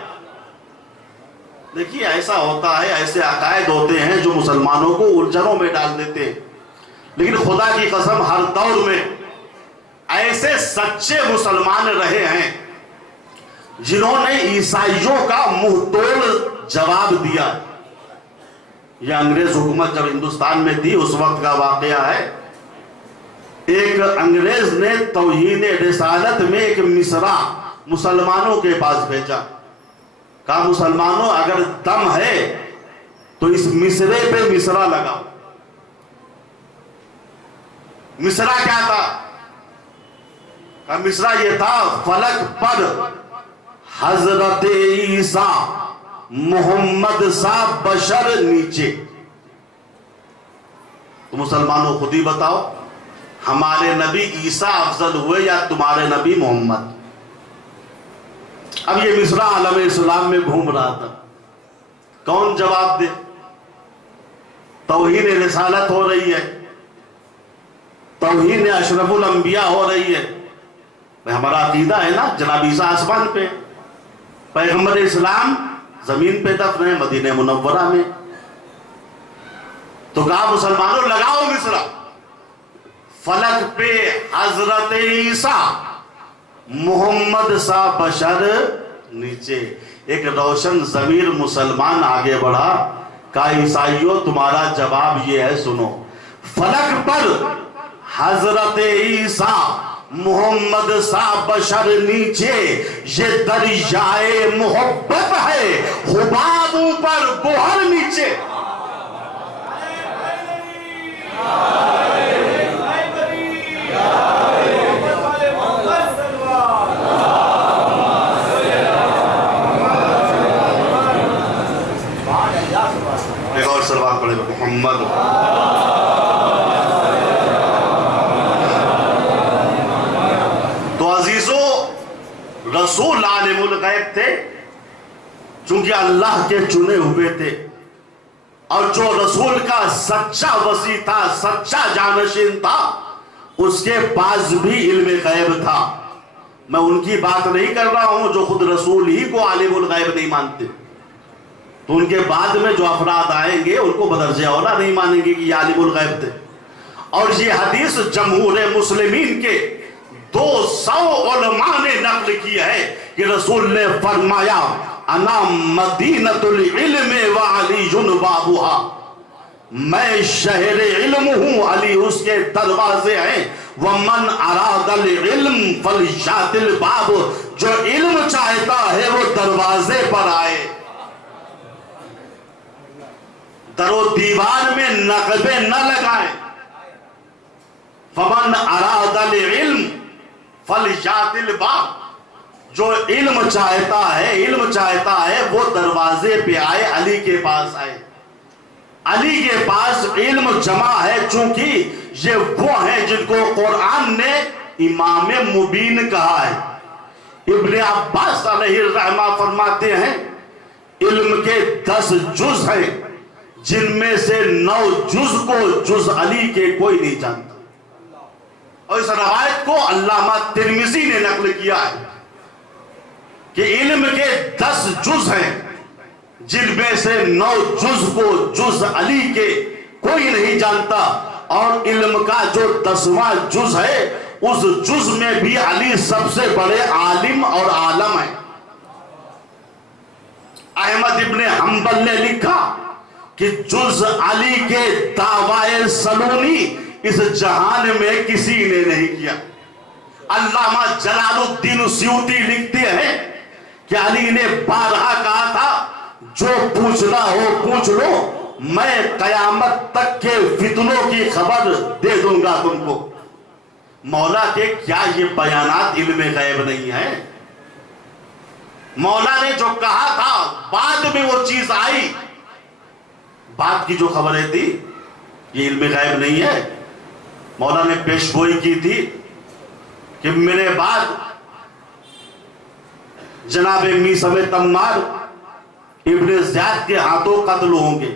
دیکھیے ایسا ہوتا ہے، ایسے عقائد ہوتے ہیں جو مسلمانوں کو الجھنوں میں ڈال دیتے ہیں، لیکن خدا کی قسم ہر دور میں ایسے سچے مسلمان رہے ہیں جنہوں نے عیسائیوں کا منہ توڑ جواب دیا. یہ انگریز حکومت جب ہندوستان میں تھی اس وقت کا واقعہ ہے. ایک انگریز نے توہین رسالت میں ایک مصرع مسلمانوں کے پاس بھیجا. کہا مسلمانوں اگر دم ہے تو اس مصرے پہ مصرع لگاؤ. مصرع کیا تھا؟ کہا مصرع یہ تھا فلک پر حضرت عیسیٰ محمد سا بشر نیچے. تو مسلمانوں خود ہی بتاؤ ہمارے نبی عیسیٰ افضل ہوئے یا تمہارے نبی محمد؟ اب یہ مصرع عالم اسلام میں گھوم رہا تھا، کون جواب دے؟ توہین رسالت ہو رہی ہے، توہین اشرف الانبیاء ہو رہی ہے. ہمارا عقیدہ ہے نا جناب عیسیٰ آسمان پہ، پیغمبر اسلام زمین پہ دفن ہے مدینہ منورہ میں. تو کہا مسلمانوں لگاؤ مصرع، فلک پہ حضرت عیسیٰ محمد سا بشر نیچے. ایک روشن ضمیر مسلمان آگے بڑھا، کہا عیسائیوں تمہارا جواب یہ ہے سنو، فلک پر حضرت عیسیٰ محمد سا بشر نیچے، یہ دریائے محبت ہے حباب اوپر گوہر نیچے. ایک اور سلوات پڑھے محمد. تو عزیزو رسول عالم الغیب تھے چونکہ اللہ کے چنے ہوئے تھے، اور جو رسول کا سچا وصی تھا، سچا جانشین تھا، اس کے پاس بھی علم غیب تھا. میں ان کی بات نہیں کر رہا ہوں جو خود رسول ہی کو عالم الغیب نہیں مانتے. تو ان کے بعد میں جو افراد آئیں گے ان کو بدرجہ اولا نہیں مانیں گے کہ یہ عالم الغیب تھے. اور یہ حدیث جمہور مسلمین کے 200 علماء نے نقل کی ہے کہ رسول نے فرمایا انا مدینۃ العلم وعلی بابها، میں شہر علم ہوں، علی اس کے دروازے ہیں. ومن اراد العلم فلیات الباب، جو علم چاہتا ہے وہ دروازے پر آئے. در و دیوار میں نقبے نہ لگائیں. فمن اراد العلم فلیات الباب، جو علم چاہتا ہے وہ دروازے پہ آئے، علی کے پاس آئے. علی کے پاس علم جمع ہے چونکہ یہ وہ ہیں جن کو قرآن نے امام مبین کہا ہے. ابن عباس علیہ الرحمہ فرماتے ہیں علم کے 10 جز ہیں جن میں سے 9 جز کو جز علی کے کوئی نہیں جانتا. اور اس روایت کو علامہ ترمذی نے نقل کیا ہے کہ علم کے 10 جز ہیں جن میں سے 9 جز کو جز علی کے کوئی نہیں جانتا. اور علم کا جو 10واں جز ہے اس جز میں بھی علی سب سے بڑے عالم اور عالم ہیں. احمد ابن حنبل نے لکھا کہ جز علی کے دعوائے سلونی اس جہان میں کسی نے نہیں کیا. علامہ جلال الدین سیوطی لکھتے ہیں کہ علی نے بارہا کہا تھا جو پوچھنا ہو پوچھ لو، میں قیامت تک کے فتنوں کی خبر دے دوں گا تم کو. مولا کے کیا یہ بیانات علم غیب نہیں ہے؟ مولا نے جو کہا تھا بعد میں وہ چیز آئی. بات کی جو خبریں تھی یہ علم غیب نہیں ہے. مولا نے پیش گوئی کی تھی کہ میرے بعد جناب میثم تمار ابن زیاد کے ہاتھوں قتل ہوں گے.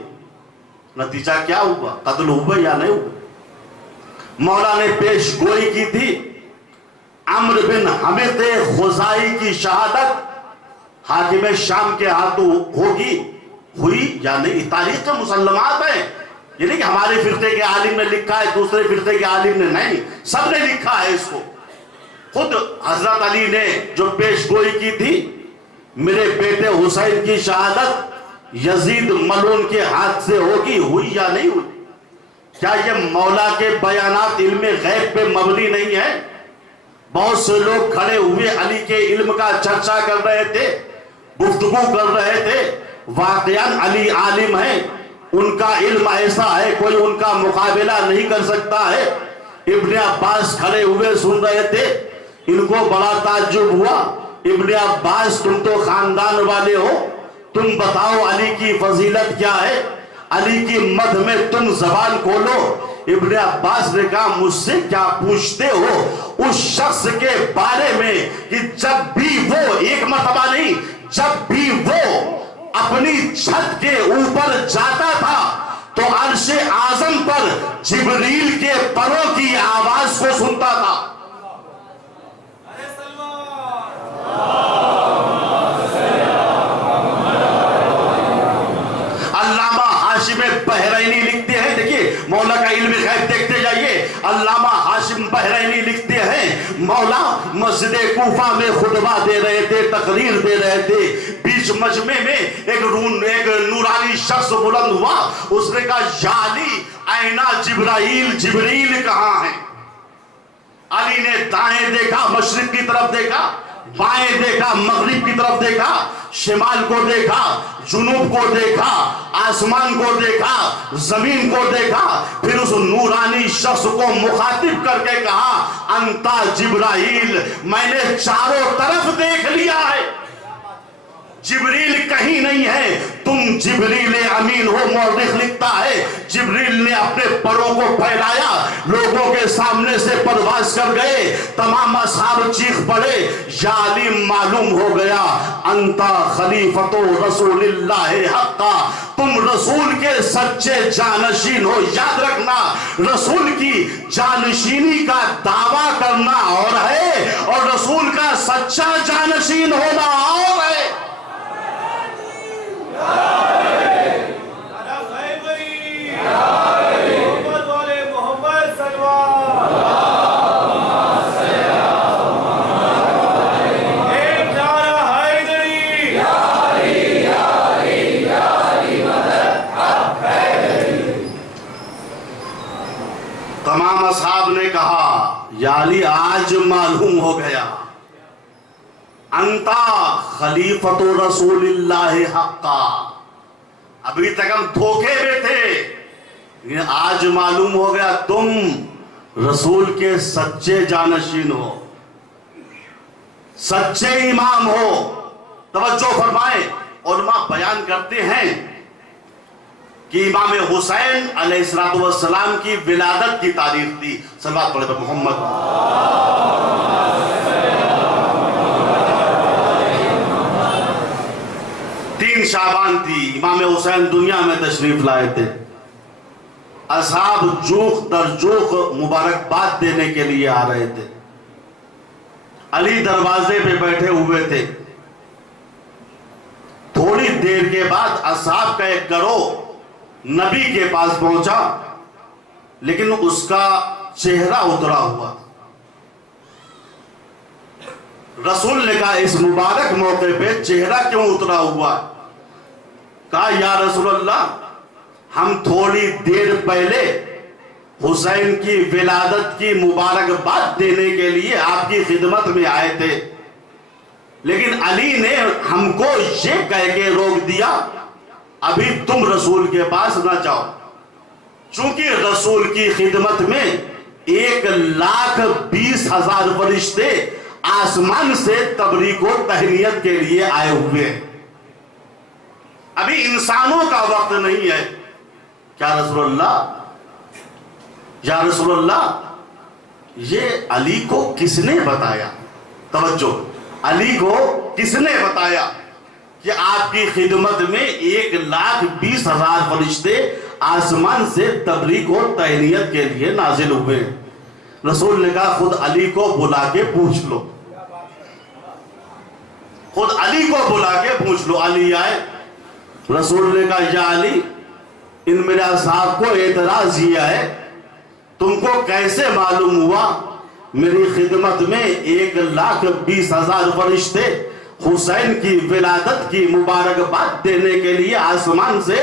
نتیجہ کیا ہوا؟ قتل ہوا یا نہیں ہوا؟ مولا نے پیش گوئی کی تھی عمرو بن حمید خزائی کی شہادت حاکم شام کے ہاتھوں ہوگی، ہوئی یا نہیں؟ تاریخ کے مسلمات ہیں. یہ نہیں کہ ہمارے فرقے کے عالم نے لکھا ہے، دوسرے فرقے کے عالم نے نہیں، سب نے لکھا ہے اس کو. خود حضرت علی نے جو پیش گوئی کی تھی میرے بیٹے حسین کی شہادت یزید ملعون کے ہاتھ سے ہوگی، ہوئی یا نہیں ہوئی؟ کیا یہ مولا کے بیانات علم غیب پہ مبنی نہیں ہے؟ بہت سے لوگ کھڑے ہوئے علی کے علم کا چرچا کر رہے تھے، گفتگو کر رہے تھے. واقعاً علی عالم ہے، ان کا علم ایسا ہے کوئی ان کا مقابلہ نہیں کر سکتا ہے. ابن عباس کھڑے ہوئے سن رہے تھے، ان کو بڑا تعجب ہوا. ابن عباس تم تو خاندان والے ہو، تم بتاؤ علی کی فضیلت کیا ہے، علی کی مدح میں تم زبان کھولو. ابن عباس نے کہا مجھ سے کیا پوچھتے ہو اس شخص کے بارے میں کہ جب بھی وہ، ایک مرتبہ نہیں، جب بھی وہ اپنی چھت کے اوپر جاتا تھا تو عرش اعظم پر جبریل کے پروں کی آواز کو سنتا تھا. علامہ ہاشم بحرینی لکھتے ہیں، دیکھیے مولا کا علم غیب دیکھتے جائیے. علامہ ہاشم بحرینی لکھتے ہیں مولا مسجد کوفہ میں خطبہ دے رہے تھے، تقریر دے رہے تھے. بیچ مجمع میں ایک نورانی شخص بلند ہوا. اس نے کہا یا علی اینا جبرائیل، جبریل کہاں ہے؟ علی نے دائیں دیکھا مشرق کی طرف دیکھا، بائیں دیکھا مغرب کی طرف دیکھا، شمال کو دیکھا، جنوب کو دیکھا، آسمان کو دیکھا، زمین کو دیکھا. پھر اس نورانی شخص کو مخاطب کر کے کہا انتا جبرائیل، میں نے چاروں طرف دیکھ لیا ہے، جبریل کہیں نہیں ہے، تم جبریل امین ہو. مورخ لکھتا ہے جبریل نے اپنے پروں کو پھیلایا، لوگوں کے سامنے سے پرواز کر گئے. تمام اصحاب چیخ پڑے یا علی معلوم ہو گیا انتا خلیفۃ رسول اللہ حقا، تم رسول کے سچے جانشین ہو. یاد رکھنا رسول کی جانشینی کا دعویٰ کرنا اور ہے اور رسول کا سچا جانشین ہونا اور ہے. تمام اصحاب نے کہا یا علی آج معلوم ہو گیا انتا خلیفۃ رسول اللہ حقا. ابھی تک ہم دھوکے میں تھے لیکن آج معلوم ہو گیا تم رسول کے سچے جانشین ہو، سچے امام ہو. توجہ فرمائیں، علماء بیان کرتے ہیں کہ امام حسین علیہ السلام کی ولادت کی تاریخ تھی. صلوات پڑھے پر محمد. 3 شعبان تھی، امام حسین دنیا میں تشریف لائے تھے. اصحاب جوخ در جوخ مبارکباد دینے کے لیے آ رہے تھے. علی دروازے پہ بیٹھے ہوئے تھے. تھوڑی دیر کے بعد اصحاب کا ایک گروہ نبی کے پاس پہنچا لیکن اس کا چہرہ اترا ہوا. رسول نے کہا اس مبارک موقع پہ چہرہ کیوں اترا ہوا؟ کہا یا رسول اللہ ہم تھوڑی دیر پہلے حسین کی ولادت کی مبارکباد دینے کے لیے آپ کی خدمت میں آئے تھے، لیکن علی نے ہم کو یہ کہہ کے روک دیا ابھی تم رسول کے پاس نہ جاؤ. چونکہ رسول کی خدمت میں 1,20,000 فرشتے آسمان سے تبریک و تہنیت کے لیے آئے ہوئے ہیں. ابھی انسانوں کا وقت نہیں ہے. کیا رسول اللہ یا رسول اللہ یہ علی کو کس نے بتایا؟ توجہ، علی کو کس نے بتایا کہ آپ کی خدمت میں 1,20,000 فرشتے آسمان سے تبریک و تہنیت کے لیے نازل ہوئے؟ رسول نے کہا خود علی کو بلا کے پوچھ لو، خود علی کو بلا کے پوچھ لو۔ علی آئے، رسول نے کہا یا علی، ان میرے اصحاب کو اعتراض یہ ہے، تم کو کیسے معلوم ہوا میری خدمت میں 1,20,000 فرشتے حسین کی ولادت کی مبارکباد دینے کے لیے آسمان سے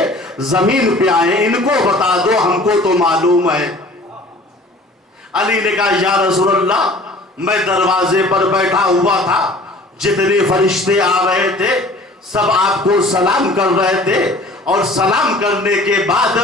زمین پہ آئے؟ ان کو بتا دو، ہم کو تو معلوم ہے۔ علی نے کہا یا رسول اللہ میں دروازے پر بیٹھا ہوا تھا، جتنے فرشتے آ رہے تھے سب آپ کو سلام کر رہے تھے، اور سلام کرنے کے بعد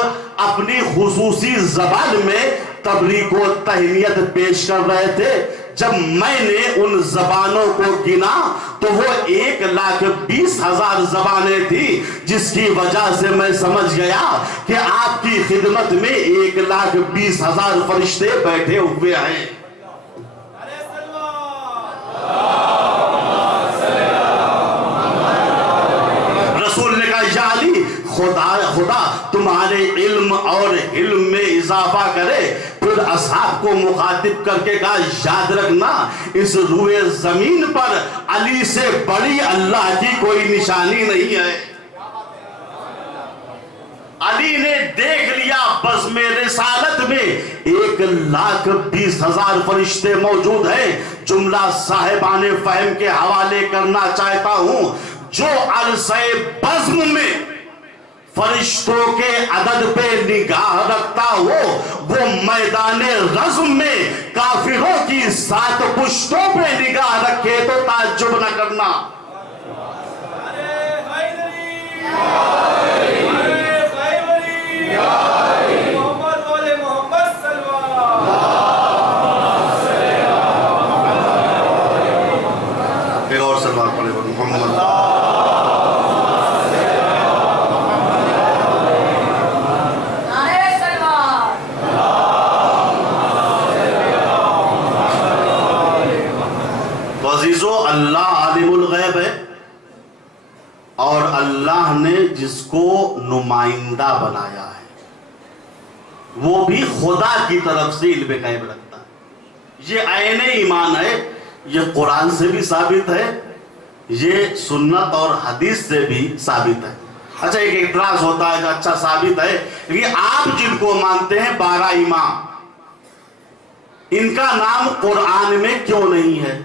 اپنی خصوصی زبان میں تبریک و تہنیت پیش کر رہے تھے۔ جب میں نے ان زبانوں کو گنا تو وہ 1,20,000 زبانیں تھی، جس کی وجہ سے میں سمجھ گیا کہ آپ کی خدمت میں 1,20,000 فرشتے بیٹھے ہوئے ہیں۔ رسول نے کہا یا علی، خدا تمہارے علم اور علم میں اضافہ کرے۔ پھر اصحاب کو مخاطب کر کے کہا یاد رکھنا اس روئے زمین پر علی سے بڑی اللہ کی کوئی نشانی نہیں ہے۔ علی نے دیکھ لیا بزم رسالت میں 1,20,000 فرشتے موجود ہیں۔ جملہ صاحبان فہم کے حوالے کرنا چاہتا ہوں، جو عرصہ بزم میں فرشتوں کے عدد پہ نگاہ رکھتا ہو، وہ میدان رزم میں کافروں کی 7 پشتوں پہ نگاہ رکھے تو تعجب نہ کرنا۔ ایک اور سلوات پڑھے محمد۔ اللہ عالم الغیب ہے، اور اللہ نے جس کو نمائندہ بنایا ہے وہ بھی خدا کی طرف سے علم غیب رکھتا ہے۔ یہ عین ایمان ہے، یہ قرآن سے بھی ثابت ہے، یہ سنت اور حدیث سے بھی ثابت ہے۔ اچھا ایک اعتراض ہوتا ہے کہ اچھا ثابت ہے کہ آپ جن کو مانتے ہیں 12 امام، ان کا نام قرآن میں کیوں نہیں ہے؟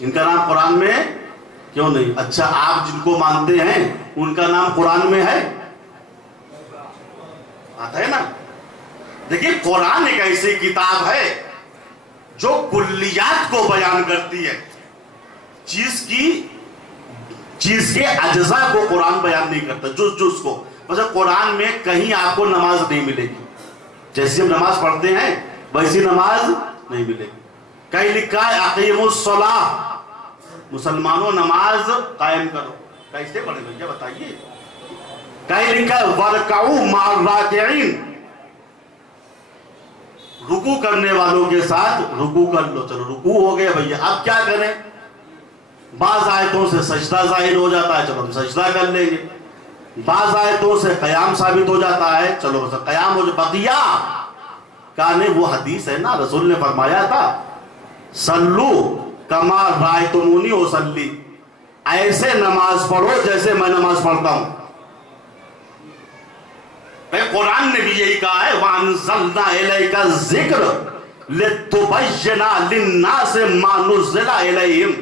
ان کا نام قرآن میں کیوں نہیں؟ اچھا آپ جن کو مانتے ہیں ان کا نام قرآن میں ہے؟ آتا ہے نا؟ دیکھیں قرآن ایک ایسی کتاب ہے جو کلیات کو بیان کرتی ہے، چیز کے اجزاء کو قرآن بیان نہیں کرتا، جز کو۔ مثلا قرآن میں کہیں آپ کو نماز نہیں ملے گی، جیسی ہم نماز پڑھتے ہیں ویسی نماز نہیں ملے گی۔ کہیں لکھا ہے اقیموا الصلاۃ، مسلمانوں نماز قائم کرو، کیسے پڑھیں گے کیا بتائیے؟ کہیں لکھا ہے وارکعوا مع الراکعین، رکوع کرنے والوں کے ساتھ رکوع کر لو۔ چلو رکوع ہو گیا بھیا، اب کیا کریں؟ بعض آیتوں سے سجدہ ظاہر ہو جاتا ہے، چلو ہم سجدہ کر لیں گے۔ بعض آیتوں سے قیام ثابت ہو جاتا ہے، چلو قیام ہو جائے۔ بقیہ کہنے وہ حدیث ہے نا، رسول نے فرمایا تھا صلو کما رأیتمونی اصلی، ایسے نماز پڑھو جیسے میں نماز پڑھتا ہوں۔ قرآن نے بھی یہی کہا ہے وَأَنزَلْنَا إِلَيْكَ الذِّكْرَ لِتُبَيِّنَ لِلنَّاسِ مَا نُزِّلَ إِلَيْهِمْ۔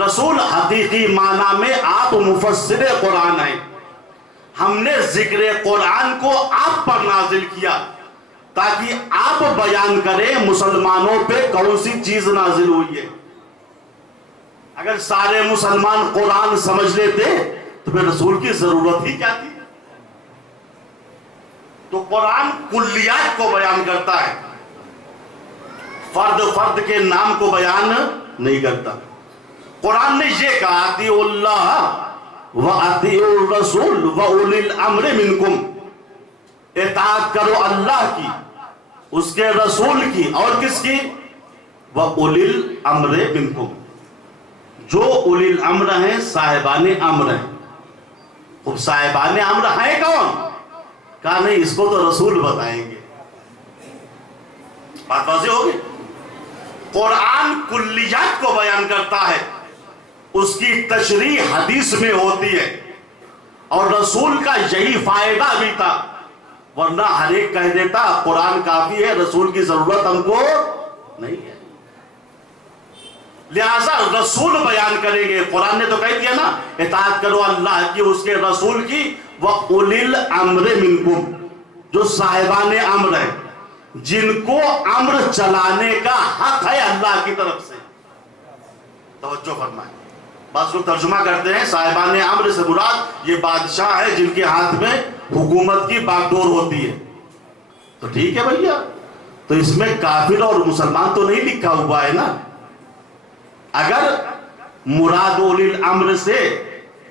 رسول حقیقی معنی میں آپ مفسر قرآن ہیں، ہم نے ذکر قرآن کو آپ پر نازل کیا تاکہ آپ بیان کریں مسلمانوں پہ کون سی چیز نازل ہوئی ہے۔ اگر سارے مسلمان قرآن سمجھ لیتے تو پھر رسول کی ضرورت ہی کیا تھی؟ تو قرآن کلیات کو بیان کرتا ہے، فرد کے نام کو بیان نہیں کرتا۔ قرآن نے یہ کہا اطیعوا اللہ وَأَطِیعُوا الرَّسُولَ وَأُولِي الْأَمْرِ مِنْکُمْ، اطاعت کرو اللہ کی، اس کے رسول کی، اور کس کی؟ وَأُولِي الْأَمْرِ مِنْكُمْ، جو اولی الامر ہیں، صاحبان امر ہیں۔ خب صاحبان امر ہیں کون؟ کہا نہیں، اس کو تو رسول بتائیں گے۔ بات واضح ہوگی؟ قرآن کلیات کو بیان کرتا ہے، اس کی تشریح حدیث میں ہوتی ہے، اور رسول کا یہی فائدہ بھی تھا، ورنہ ہر ایک کہہ دیتا قرآن کافی ہے، رسول کی ضرورت ہم کو نہیں ہے۔ لہذا رسول بیان کریں گے۔ قرآن نے تو کہہ دیا نا، اطاعت کرو اللہ کی، اس کے رسول کی، وَأُولِي الْأَمْرِ مِنْكُمْ، جو صاحبان امر ہیں، جن کو امر چلانے کا حق ہے اللہ کی طرف سے۔ توجہ فرمائیں، بعض لوگ ترجمہ کرتے ہیں صاحبان امر سے مراد یہ بادشاہ ہے جن کے ہاتھ میں حکومت کی باگڈور ہوتی ہے۔ تو ٹھیک ہے بھیا، تو اس میں کافر اور مسلمان تو نہیں لکھا ہوا ہے نا۔ اگر مراد اولی الامر سے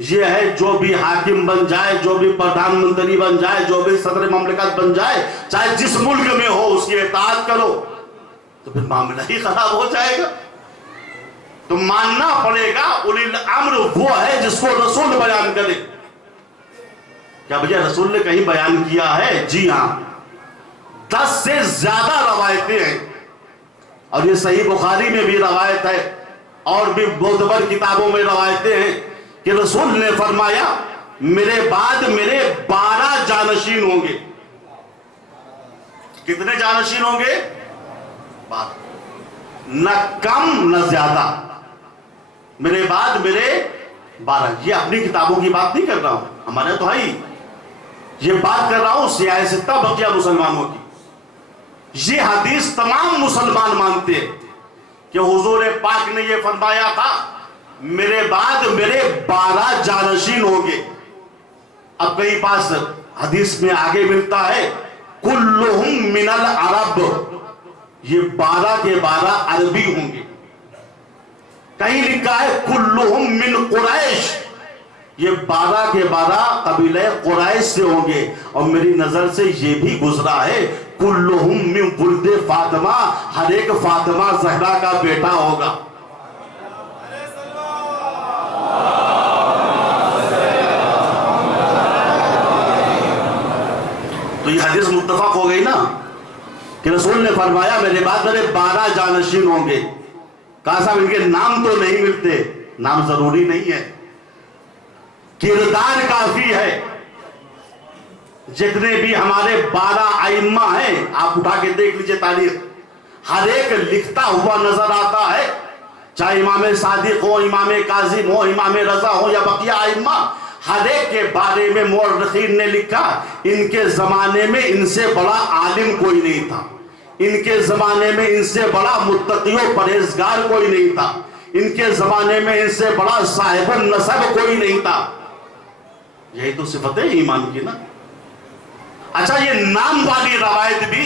یہ ہے جو بھی حاکم بن جائے، جو بھی پردھان منتری بن جائے، جو بھی صدر مملکت بن جائے، چاہے جس ملک میں ہو، اس کی اطاعت کرو، تو پھر معاملہ ہی خراب ہو جائے گا۔ تو ماننا پڑے گا اولی الامر وہ ہے جس کو رسول بیان کرے۔ کیا بھیا رسول نے کہیں بیان کیا ہے؟ جی ہاں، 10 سے زیادہ روایتیں ہیں، اور یہ صحیح بخاری میں بھی روایت ہے، اور بھی معتبر کتابوں میں روایتیں ہیں کہ رسول نے فرمایا میرے بعد میرے 12 جانشین ہوں گے۔ کتنے جانشین ہوں گے؟ 12، نہ کم نہ زیادہ، میرے بعد میرے 12۔ یہ اپنی کتابوں کی بات نہیں کر رہا ہوں، ہمارے تو ہے ہی، یہ بات کر رہا ہوں سیاہ ستہ بقیہ مسلمانوں کی۔ یہ حدیث تمام مسلمان مانتے ہیں کہ حضور پاک نے یہ فرمایا تھا میرے بعد میرے 12 جانشین ہوں گے۔ اب کئی پاس حدیث میں آگے ملتا ہے کلہم من العرب، یہ 12 کے 12 عربی ہوں گے۔ کہیں لکھا ہے کلہم من قریش، یہ 12 کے 12 قبیلہ قریش سے ہوں گے۔ اور میری نظر سے یہ بھی گزرا ہے کلہم من ولد فاطمہ، ہر ایک فاطمہ زہرا کا بیٹا ہوگا۔ تو یہ حدیث متفق ہو گئی نا کہ رسول نے فرمایا میرے بعد میرے 12 جانشین ہوں گے۔ کہا صاحب ان کے نام تو نہیں ملتے، نام ضروری نہیں ہے، کردار کافی ہے۔ جتنے بھی ہمارے 12 ائمہ ہیں، آپ اٹھا کے دیکھ لیجئے تاریخ، ہر ایک لکھتا ہوا نظر آتا ہے، چاہے امام صادق ہو، امام کاظم ہو، امام رضا ہو، یا بقیہ ائمہ، ہر ایک کے بارے میں مورخین نے لکھا ان کے زمانے میں ان سے بڑا عالم کوئی نہیں تھا، ان کے زمانے میں ان سے بڑا متقی و پرہیزگار کوئی نہیں تھا، ان کے زمانے میں ان سے بڑا صاحب النسب کوئی نہیں تھا۔ یہی تو صفت ہے ایمان کی نا۔ اچھا، یہ نام والی روایت بھی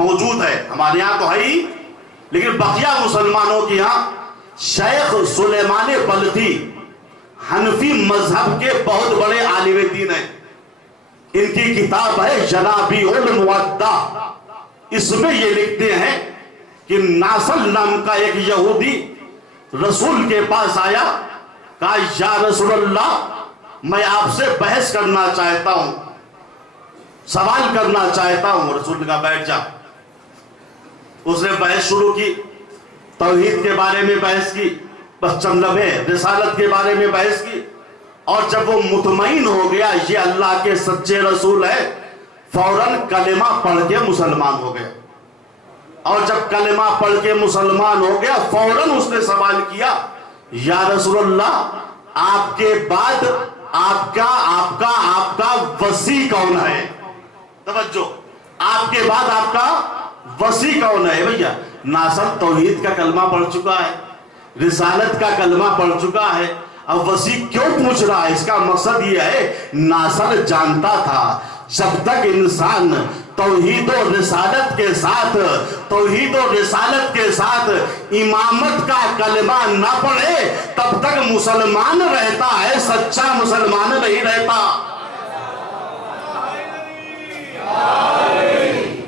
موجود ہے، ہمارے یہاں تو ہے ہی، لیکن بقیہ مسلمانوں کے یہاں شیخ سلیمان بلخی حنفی مذہب کے بہت بڑے عالم دین ہیں، ان کی کتاب ہے جنابیع المودع، اس میں یہ لکھتے ہیں کہ ناصل نام کا ایک یہودی رسول کے پاس آیا، کہا یا رسول اللہ میں آپ سے بحث کرنا چاہتا ہوں، سوال کرنا چاہتا ہوں۔ رسول نے کہا بیٹھ جا۔ اس نے بحث شروع کی، توحید کے بارے میں بحث کی، بس چند لمحے رسالت کے بارے میں بحث کی، اور جب وہ مطمئن ہو گیا یہ اللہ کے سچے رسول ہے، فوراً کلمہ پڑھ کے مسلمان ہو گیا۔ اور جب کلمہ پڑھ کے مسلمان ہو گیا، فوراً اس نے سوال کیا یا رسول اللہ آپ کے بعد آپ کا وصی کون ہے؟ توجہ، آپ کے بعد آپ کا وصی کون ہے؟ بھیا ناصر توحید کا کلمہ پڑھ چکا ہے، رسالت کا کلمہ پڑھ چکا ہے، اب وصی کیوں پوچھ رہا ہے؟ اس کا مقصد یہ ہے ناصر جانتا تھا جب تک انسان توحید و رسالت کے ساتھ امامت کا کلمہ نہ پڑھے تب تک مسلمان رہتا ہے، سچا مسلمان نہیں رہتا۔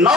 9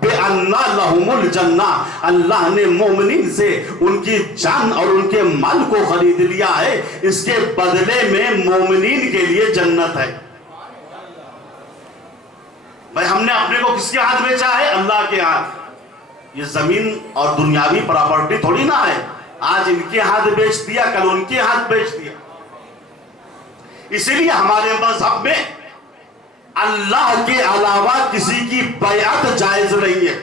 بِأَنَّ لَهُمُ الْجَنَّةَ، اللہ نے مومنین سے ان کی جان اور ان کے مال کو خرید لیا ہے، اس کے بدلے میں مومنین کے لیے جنت ہے۔ بھائی ہم نے اپنے کو کس کے ہاتھ بیچا ہے؟ اللہ کے ہاتھ۔ یہ زمین اور دنیاوی پراپرٹی تھوڑی نہ ہے، آج ان کے ہاتھ بیچ دیا، کل ان کے ہاتھ بیچ دیا۔ اسی لیے ہمارے مذہب میں اللہ کے علاوہ کسی کی بیعت جائز نہیں ہے،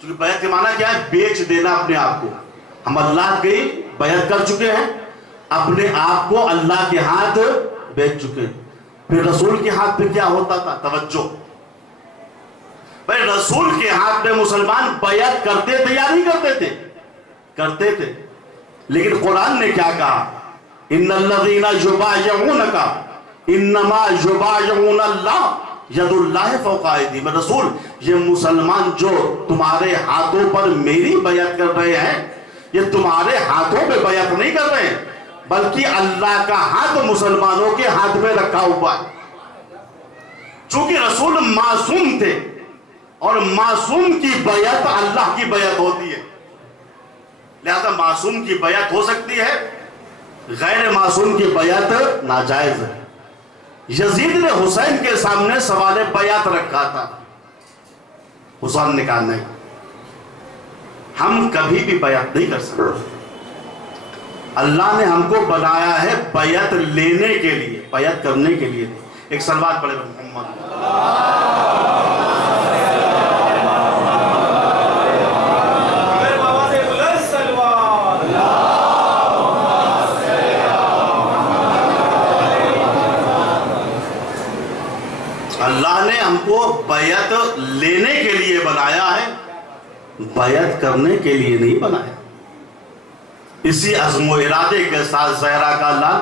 کیونکہ بیعت کے معنی کیا ہے؟ بیچ دینا اپنے آپ کو۔ ہم اللہ کی بیعت کر چکے ہیں، اپنے آپ کو اللہ کے ہاتھ بیچ چکے ہیں۔ پھر رسول کے ہاتھ پہ کیا ہوتا تھا؟ توجہ بھائی، رسول کے ہاتھ پہ مسلمان بیعت کرتے تھے یا نہیں کرتے تھے؟ کرتے تھے، لیکن قرآن نے کیا کہا؟ ان الذین یبایعونک انما یبایعون اللہ ید اللہ فوق ایدیہم۔ رسول، یہ مسلمان جو تمہارے ہاتھوں پر میری بیعت کر رہے ہیں، یہ تمہارے ہاتھوں پہ بیعت نہیں کر رہے ہیں، بلکہ اللہ کا ہاتھ مسلمانوں کے ہاتھ میں رکھا ہوا ہے۔ چونکہ رسول معصوم تھے، اور معصوم کی بیعت اللہ کی بیعت ہوتی ہے، لہذا معصوم کی بیعت ہو سکتی ہے، غیر معصوم کی بیعت ناجائز ہے۔ یزید نے حسین کے سامنے سوال بیعت رکھا تھا، حسین نے کہا نہیں، ہم کبھی بھی بیعت نہیں کر سکتے، اللہ نے ہم کو بنایا ہے بیعت لینے کے لیے، بیعت کرنے کے لیے نہیں۔ ایک صلوات پڑھے محمد۔ اللہ نے ہم کو بیعت لینے کے لیے بنایا ہے، بیعت کرنے کے لیے نہیں بنایا۔ اسی عزم و ارادے کے ساتھ زہرا کا لال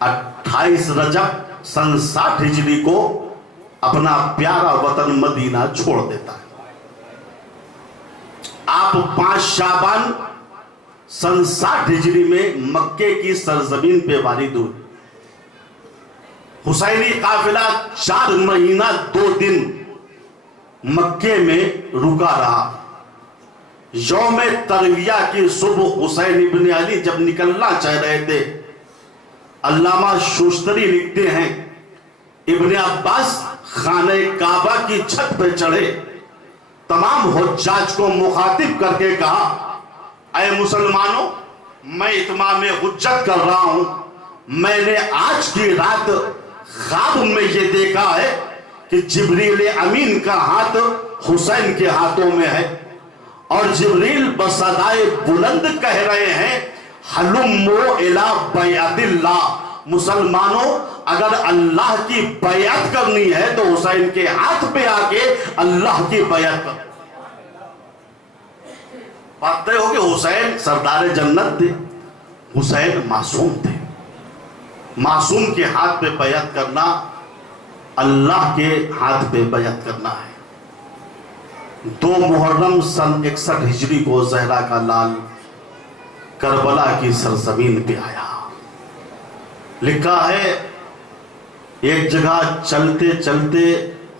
28 رجب سن 60 ہجری کو اپنا پیارا وطن مدینہ چھوڑ دیتا ہے۔ آپ 5 شعبان سن 60 ہجری میں مکے کی سرزمین پہ وارد ہوئے۔ حسینی قافلہ 4 مہینہ 2 دن مکے میں رکا رہا۔ یوم ترویہ کی صبح حسین ابن علی جب نکلنا چاہ رہے تھے، علامہ شوستری لکھتے ہیں ابن عباس خانہ کعبہ کی چھت پہ چڑھے، تمام حجاج کو مخاطب کر کے کہا، اے مسلمانوں، میں اتمام حجت کر رہا ہوں، میں نے آج کی رات خواب میں یہ دیکھا ہے کہ جبریل امین کا ہاتھ حسین کے ہاتھوں میں ہے، اور جبریل بصدائے بلند کہہ رہے ہیں، حلمو الی بیعت اللہ، مسلمانوں اگر اللہ کی بیعت کرنی ہے تو حسین کے ہاتھ پہ آ کے اللہ کی بیعت کر۔ بات طے ہو کہ حسین سردار جنت تھے، حسین معصوم تھے۔ معصوم کے ہاتھ پہ بیعت کرنا اللہ کے ہاتھ پہ بیعت کرنا ہے۔ 2 محرم سن 61 ہجری کو زہرا کا لال کربلا کی سرزمین پہ آیا۔ لکھا ہے ایک جگہ چلتے چلتے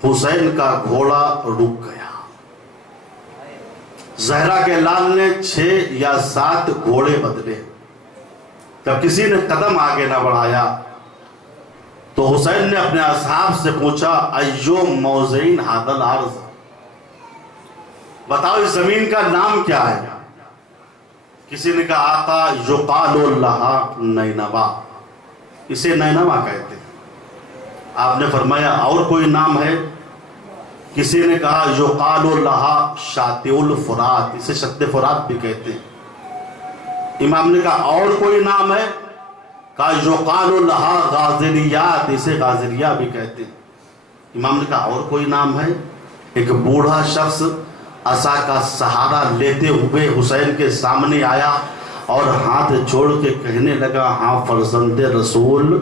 حسین کا گھوڑا رک گیا۔ زہرا کے لال نے 6 یا 7 گھوڑے بدلے، جب کسی نے قدم آگے نہ بڑھایا تو حسین نے اپنے اصحاب سے پوچھا، ایو موضعین ھذا الارض، بتاؤ اس زمین کا نام کیا ہے؟ کسی نے کہا آقا یقال لہا نینوا، اسے نینوا کہتے ہیں۔ آپ نے فرمایا اور کوئی نام ہے؟ کسی نے کہا یقال لہا شاطئ الفرات، اسے شط فرات بھی کہتے ہیں۔ امام نے کہا اور کوئی نام ہے؟ کہا یقال لہا غازلیات، اسے غازلیہ بھی کہتے ہیں۔ امام نے کہا اور کوئی نام ہے؟ ایک بوڑھا شخص عصا کا سہارا لیتے ہوئے حسین کے سامنے آیا اور ہاتھ جوڑ کے کہنے لگا، ہاں فرزند رسول،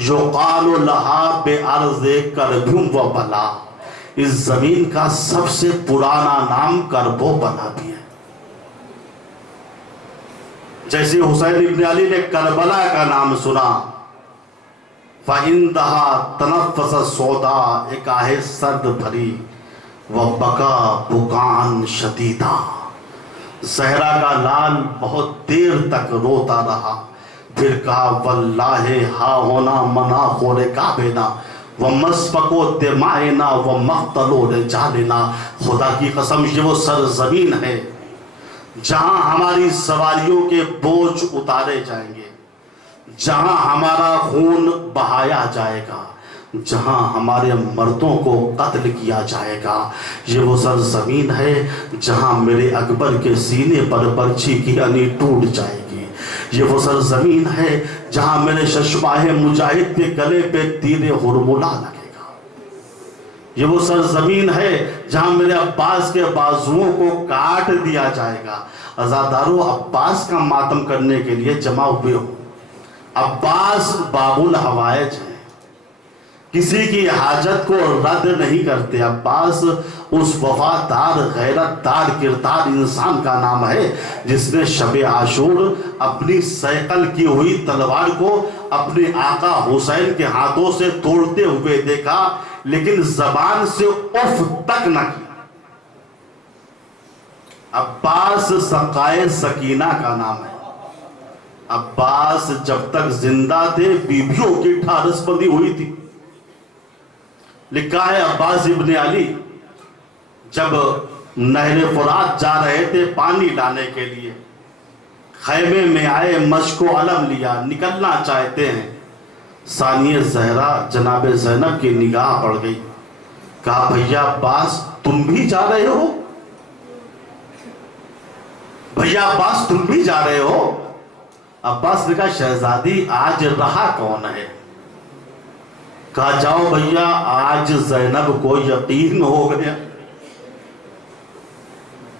یقال لہا بارض کرب و بلا، اس زمین کا سب سے پرانا نام کرب و بلا بھی ہے۔ جیسے حسین ابن علی نے کربلا کا نام سنا، فَإِنْدَهَا تَنَفَّسَ السَّوْدَا، ایک آہ سرد بھری وبکا بکان شدیدا، زہرا کا لال بہت دیر تک روتا رہا، پھر کہا واللہ ہا ہونا منا خور کعبینا ومسفکو دمائنا ومقتلو رجالنا، خدا کی قسم یہ وہ سرزمین ہے جہاں ہماری سواریوں کے بوجھ اتارے جائیں گے، جہاں ہمارا خون بہایا جائے گا، جہاں ہمارے مردوں کو قتل کیا جائے گا۔ یہ وہ سرزمین ہے جہاں میرے اکبر کے سینے پر برچھی کی انی ٹوٹ جائے گی۔ یہ وہ سرزمین ہے جہاں میرے ششماہ مجاہد کے گلے پہ تیر ہرملا لگے گا۔ یہ وہ سرزمین ہے جہاں میرے عباس کے بازوؤں کو کاٹ دیا جائے گا۔ عزادارو، عباس کا ماتم کرنے کے لیے جمع ہوئے ہو۔ عباس باب الحوائج ہے، کسی کی حاجت کو رد نہیں کرتے۔ عباس اس وفادار غیرت دار کردار انسان کا نام ہے جس نے شب عاشور اپنی صیقل کی ہوئی تلوار کو اپنے آقا حسین کے ہاتھوں سے توڑتے ہوئے دیکھا، لیکن زبان سے اف تک نہ کی۔ عباس سقائے سکینہ کا نام ہے۔ عباس جب تک زندہ تھے بیویوں کی ٹھارس بندی ہوئی تھی۔ لکھا ہے عباس ابن علی جب نہر فرات جا رہے تھے پانی لانے کے لیے، خیمے میں آئے، مشک و علم لیا، نکلنا چاہتے ہیں، ثانیہ زہرا جناب زینب کی نگاہ پڑ گئی، کہا بھیا عباس تم بھی جا رہے ہو؟ بھیا عباس تم بھی جا رہے ہو؟ عباس نے کہا شہزادی آج رہا کون ہے؟ کہا جاؤ بھیا آج زینب کو یقین ہو گیا۔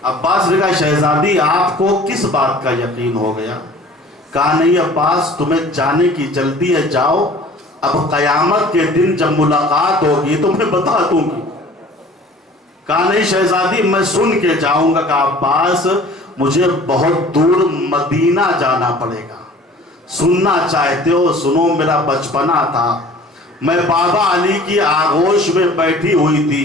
عباس نے کہا شہزادی آپ کو کس بات کا یقین ہو گیا؟ کہا نہیں عباس تمہیں جانے کی جلدی ہے، جاؤ، اب قیامت کے دن جب ملاقات ہوگی تمہیں بتا دوں گی۔ کہا نہیں شہزادی میں سن کے جاؤں گا۔ کہا عباس مجھے بہت دور مدینہ جانا پڑے گا، سننا چاہتے ہو سنو، میرا بچپنا تھا، میں بابا علی کی آغوش میں بیٹھی ہوئی تھی،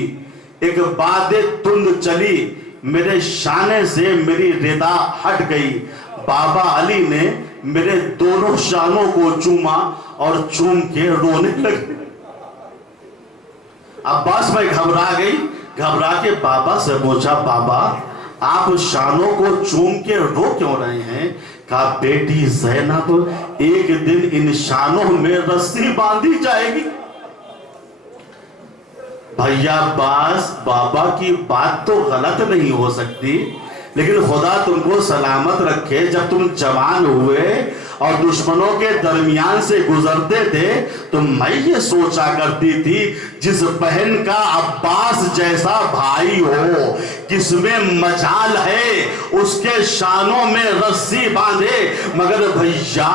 ایک باد تند چلی، میرے شانے سے میری ردا ہٹ گئی، بابا علی نے میرے دونوں شانوں کو چوما اور چوم کے رونے لگے۔ عباس میں گھبرا گئی، گھبرا کے بابا سے پوچھا بابا آپ شانوں کو چوم کے رو کیوں رہے ہیں؟ کہا بیٹی زینب ایک دن ان شانوں میں رسی باندھی جائے گی۔ بھیا عباس بابا کی بات تو غلط نہیں ہو سکتی، لیکن خدا تم کو سلامت رکھے، جب تم جوان ہوئے اور دشمنوں کے درمیان سے گزرتے تھے تو میں یہ سوچا کرتی تھی جس بہن کا عباس جیسا بھائی ہو، کس میں مجال ہے اس کے شانوں میں رسی باندھے، مگر بھیا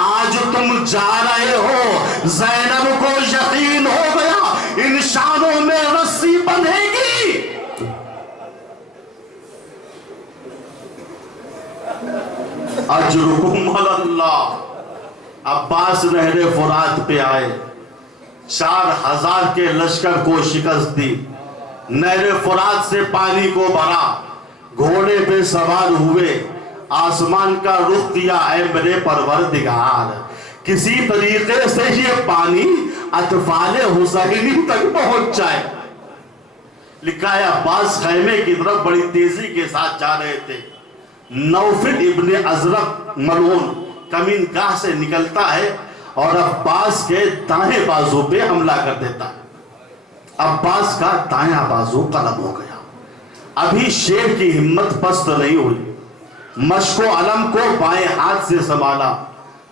آج تم جا رہے ہو، زینب کو یقین ہو گیا ان شانوں میں رسی بندھے گی۔ اجرکم علی اللہ۔ عباس نہر فرات پہ آئے، 4000 کے لشکر کو شکست دی، نہر فرات سے پانی کو بھرا، گھوڑے پہ سوار ہوئے، آسمان کا رخ کیا اے میرے پروردگار کسی طریقے سے یہ پانی اطفال حسینی تک پہنچ جائے۔ لکھا ہے عباس خیمے کی طرف بڑی تیزی کے ساتھ جا رہے تھے، نوفل ابن ازرق ملعون کمین گاہ سے نکلتا ہے اور عباس کے دائیں بازو پہ حملہ کر دیتا ہے۔ عباس کا دائیں بازو قلم ہو گیا۔ ابھی شیر کی ہمت پست نہیں ہوئی، مشک و علم کو بائیں ہاتھ سے سنبھالا،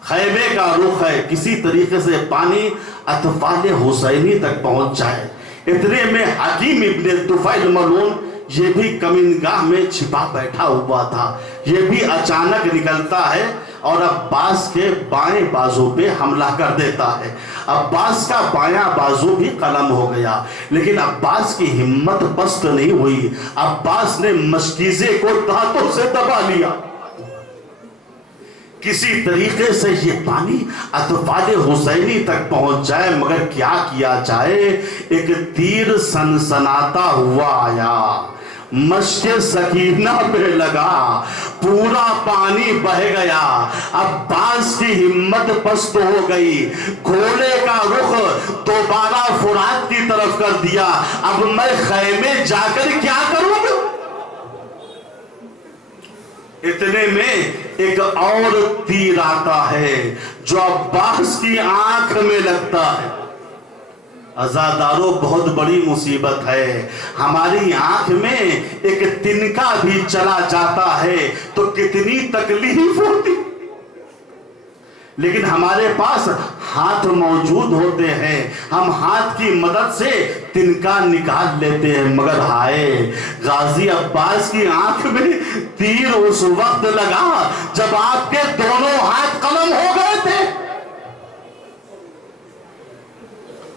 خیمے کا رخ ہے کسی طریقے سے پانی اطفال حسینی تک پہنچ جائے۔ اتنے میں حکیم ابن طفیل ملعون یہ بھی کمینگاہ میں چھپا بیٹھا ہوا تھا، یہ بھی اچانک نکلتا ہے اور عباس کے بائیں بازو پہ حملہ کر دیتا ہے۔ عباس کا بایاں بازو بھی قلم ہو گیا، لیکن عباس کی ہمت پست نہیں ہوئی، عباس نے مشکیزے کو دانتوں سے دبا لیا۔ کسی طریقے سے یہ پانی اطفال حسینی تک پہنچ جائے، مگر کیا کیا جائے؟ ایک تیر سنسناتا ہوا آیا، مشک سکینہ پہ لگا، پورا پانی بہ گیا۔ عباس کی ہمت پست ہو گئی، گھوڑے کا رخ دوبارہ فرات کی طرف کر دیا۔ اب میں خیمے جا کر کیا کروں گا؟ اتنے میں ایک اور تیر آتا ہے جو عباس کی آنکھ میں لگتا ہے۔ عزاداروں، بہت بڑی مصیبت ہے، ہماری آنکھ میں ایک تنکا بھی چلا جاتا ہے تو کتنی تکلیف ہوتی، لیکن ہمارے پاس ہاتھ موجود ہوتے ہیں، ہم ہاتھ کی مدد سے تنکا نکال لیتے ہیں۔ مگر ہائے، غازی عباس کی آنکھ میں تیر اس وقت لگا جب آپ کے دونوں ہاتھ قلم ہو گئے تھے۔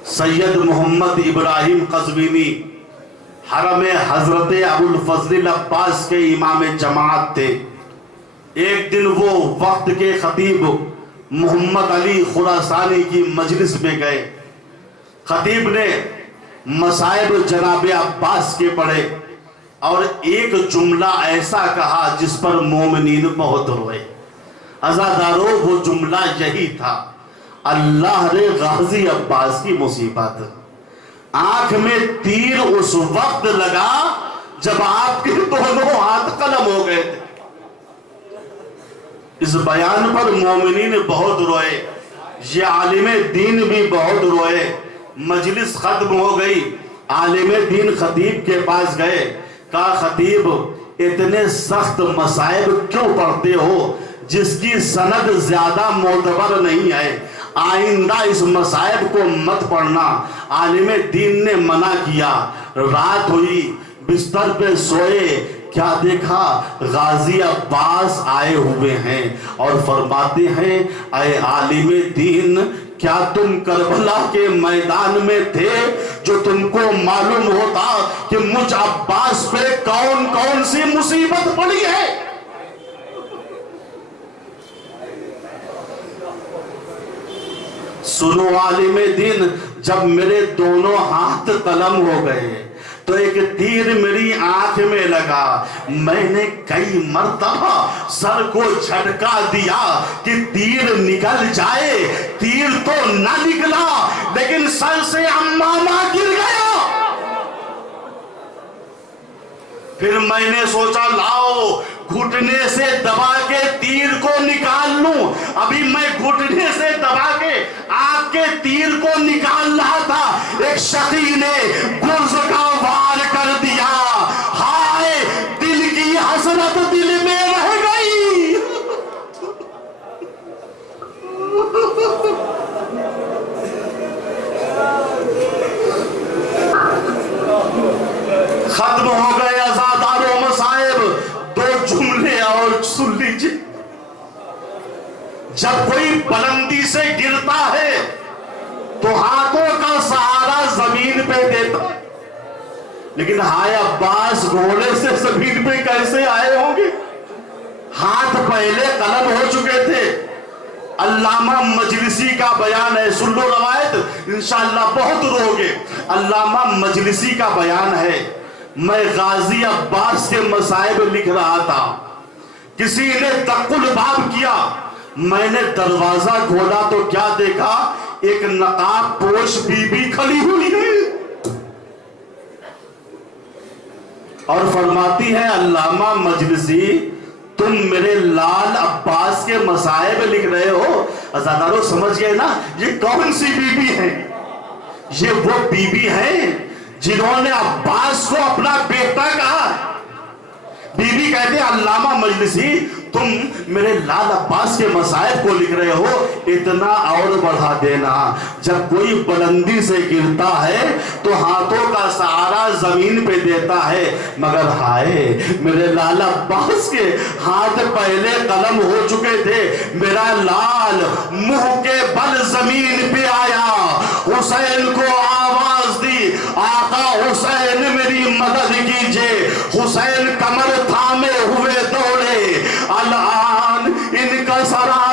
سید محمد ابراہیم قزوینی حرم حضرت ابوالفضل عباس کے امام جماعت تھے۔ ایک دن وہ وقت کے خطیب محمد علی خراسانی کی مجلس میں گئے۔ خطیب نے مصائب جناب عباس کے پڑھے اور ایک جملہ ایسا کہا جس پر مومنین بہت روئے۔ عزاداروں، وہ جملہ یہی تھا، اللہ نے غازی عباس کی مصیبت، آنکھ میں تیر اس وقت لگا جب آپ کے دونوں ہاتھ قلم ہو گئے تھے۔ اس بیان پر مومنین بہت روئے، یہ عالم دین بھی بہت روئے۔ مجلس ختم ہو گئی، عالم دین خطیب کے پاس گئے، کہا خطیب اتنے سخت مصائب کیوں پڑھتے ہو جس کی سند زیادہ معتبر نہیں ہے؟ آئندہ اس مصائب کو مت پڑھنا۔ عالم دین نے منع کیا۔ رات ہوئی، بستر پہ سوئے، کیا دیکھا؟ غازی عباس آئے ہوئے ہیں اور فرماتے ہیں اے عالم دین، کیا تم کربلا کے میدان میں تھے جو تم کو معلوم ہوتا کہ مجھ عباس پہ کون کون سی مصیبت پڑی ہے؟ سنو عالم دین، جب میرے دونوں ہاتھ قلم ہو گئے تو ایک تیر میری آنکھ میں لگا، میں نے کئی مرتبہ سر کو جھٹکا دیا کہ تیر نکل جائے، تیر تو نہ نکلا لیکن سر سے عمامہ گر گیا۔ پھر میں نے سوچا لاؤ گھٹنے سے دبا کے تیر کو نکال لوں۔ ابھی میں گھٹنے سے دبا کے آپ کے تیر کو نکال رہا تھا، ایک شقی نے گرز کا وار کر دیا۔ ہائے، دل کی حسرت دل میں رہ گئی۔ ختم ہو گئے عزاداروں مصائب۔ دو جملے اور سن لیجیے، جب کوئی بلندی سے گرتا ہے تو ہاتھوں کا سہارا زمین پہ دیتا ہے، لیکن ہائے عباس گھوڑے سے زمین پہ کیسے آئے ہوں گے؟ ہاتھ پہلے قلم ہو چکے تھے۔ علامہ مجلسی کا بیان ہے، سن لو روایت، انشاءاللہ بہت روگے۔ علامہ مجلسی کا بیان ہے، میں غازی عباس کے مصائب لکھ رہا تھا، کسی نے دق الباب کیا، میں نے دروازہ کھولا تو کیا دیکھا؟ ایک نقاب پوش بی بی کھڑی ہوئی ہے اور فرماتی ہے علامہ مجلسی تم میرے لال عباس کے مصائب لکھ رہے ہو۔ عزاداروں سمجھ گئے نا یہ کون سی بی بی ہے؟ یہ وہ بی بی ہیں جنہوں نے عباس کو اپنا بیٹا کہا۔ بی بی کہتے ہیں علامہ مجلسی تم میرے لال عباس کے مصائب کو لکھ رہے ہو، اتنا اور بڑھا دینا، جب کوئی بلندی سے گرتا ہے تو ہاتھوں کا سہارا زمین پہ دیتا ہے، مگر ہائے میرے لال عباس کے ہاتھ پہلے قلم ہو چکے تھے، میرا لال منہ کے بل زمین پہ آیا، حسین کو آواز دی آقا حسین میری مدد کیجئے، حسین کمر تھامے ہوئے دوڑے، الان ان کا سرا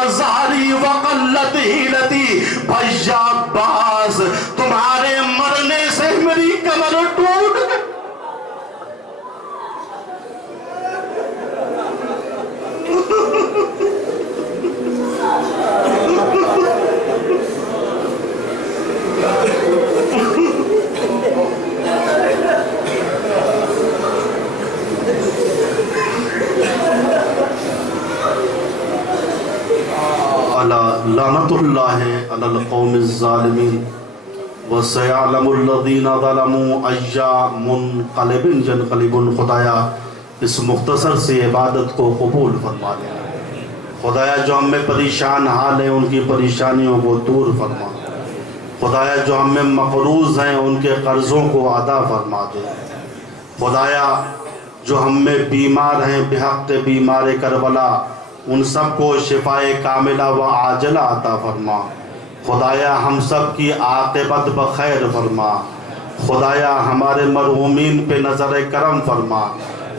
لعنت اللہ علی القوم الظالمین وسیعلم الذین ظلموا ای منقلب ینقلبون۔ خدایا اس مختصر سی عبادت کو قبول فرما لے۔ خدایا جو ہم میں پریشان حال ہیں ان کی پریشانیوں کو دور فرما۔ خدایا جو ہم میں مقروض ہیں ان کے قرضوں کو ادا فرما دے۔ خدایا جو ہم میں بیمار ہیں بحق بیمار کربلا ان سب کو شفائے کاملہ و عاجلہ عطا فرما۔ خدایا ہم سب کی عاقبت بخیر فرما۔ خدایا ہمارے مرحومین پہ نظر کرم فرما۔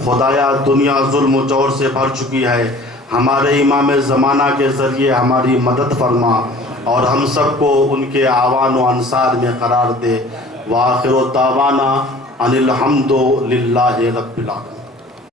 خدایا دنیا ظلم و جور سے بھر چکی ہے، ہمارے امام زمانہ کے ذریعے ہماری مدد فرما اور ہم سب کو ان کے اعوان و انصار میں قرار دے۔ وآخر دعوانا ان الحمد للہ رب العالمین۔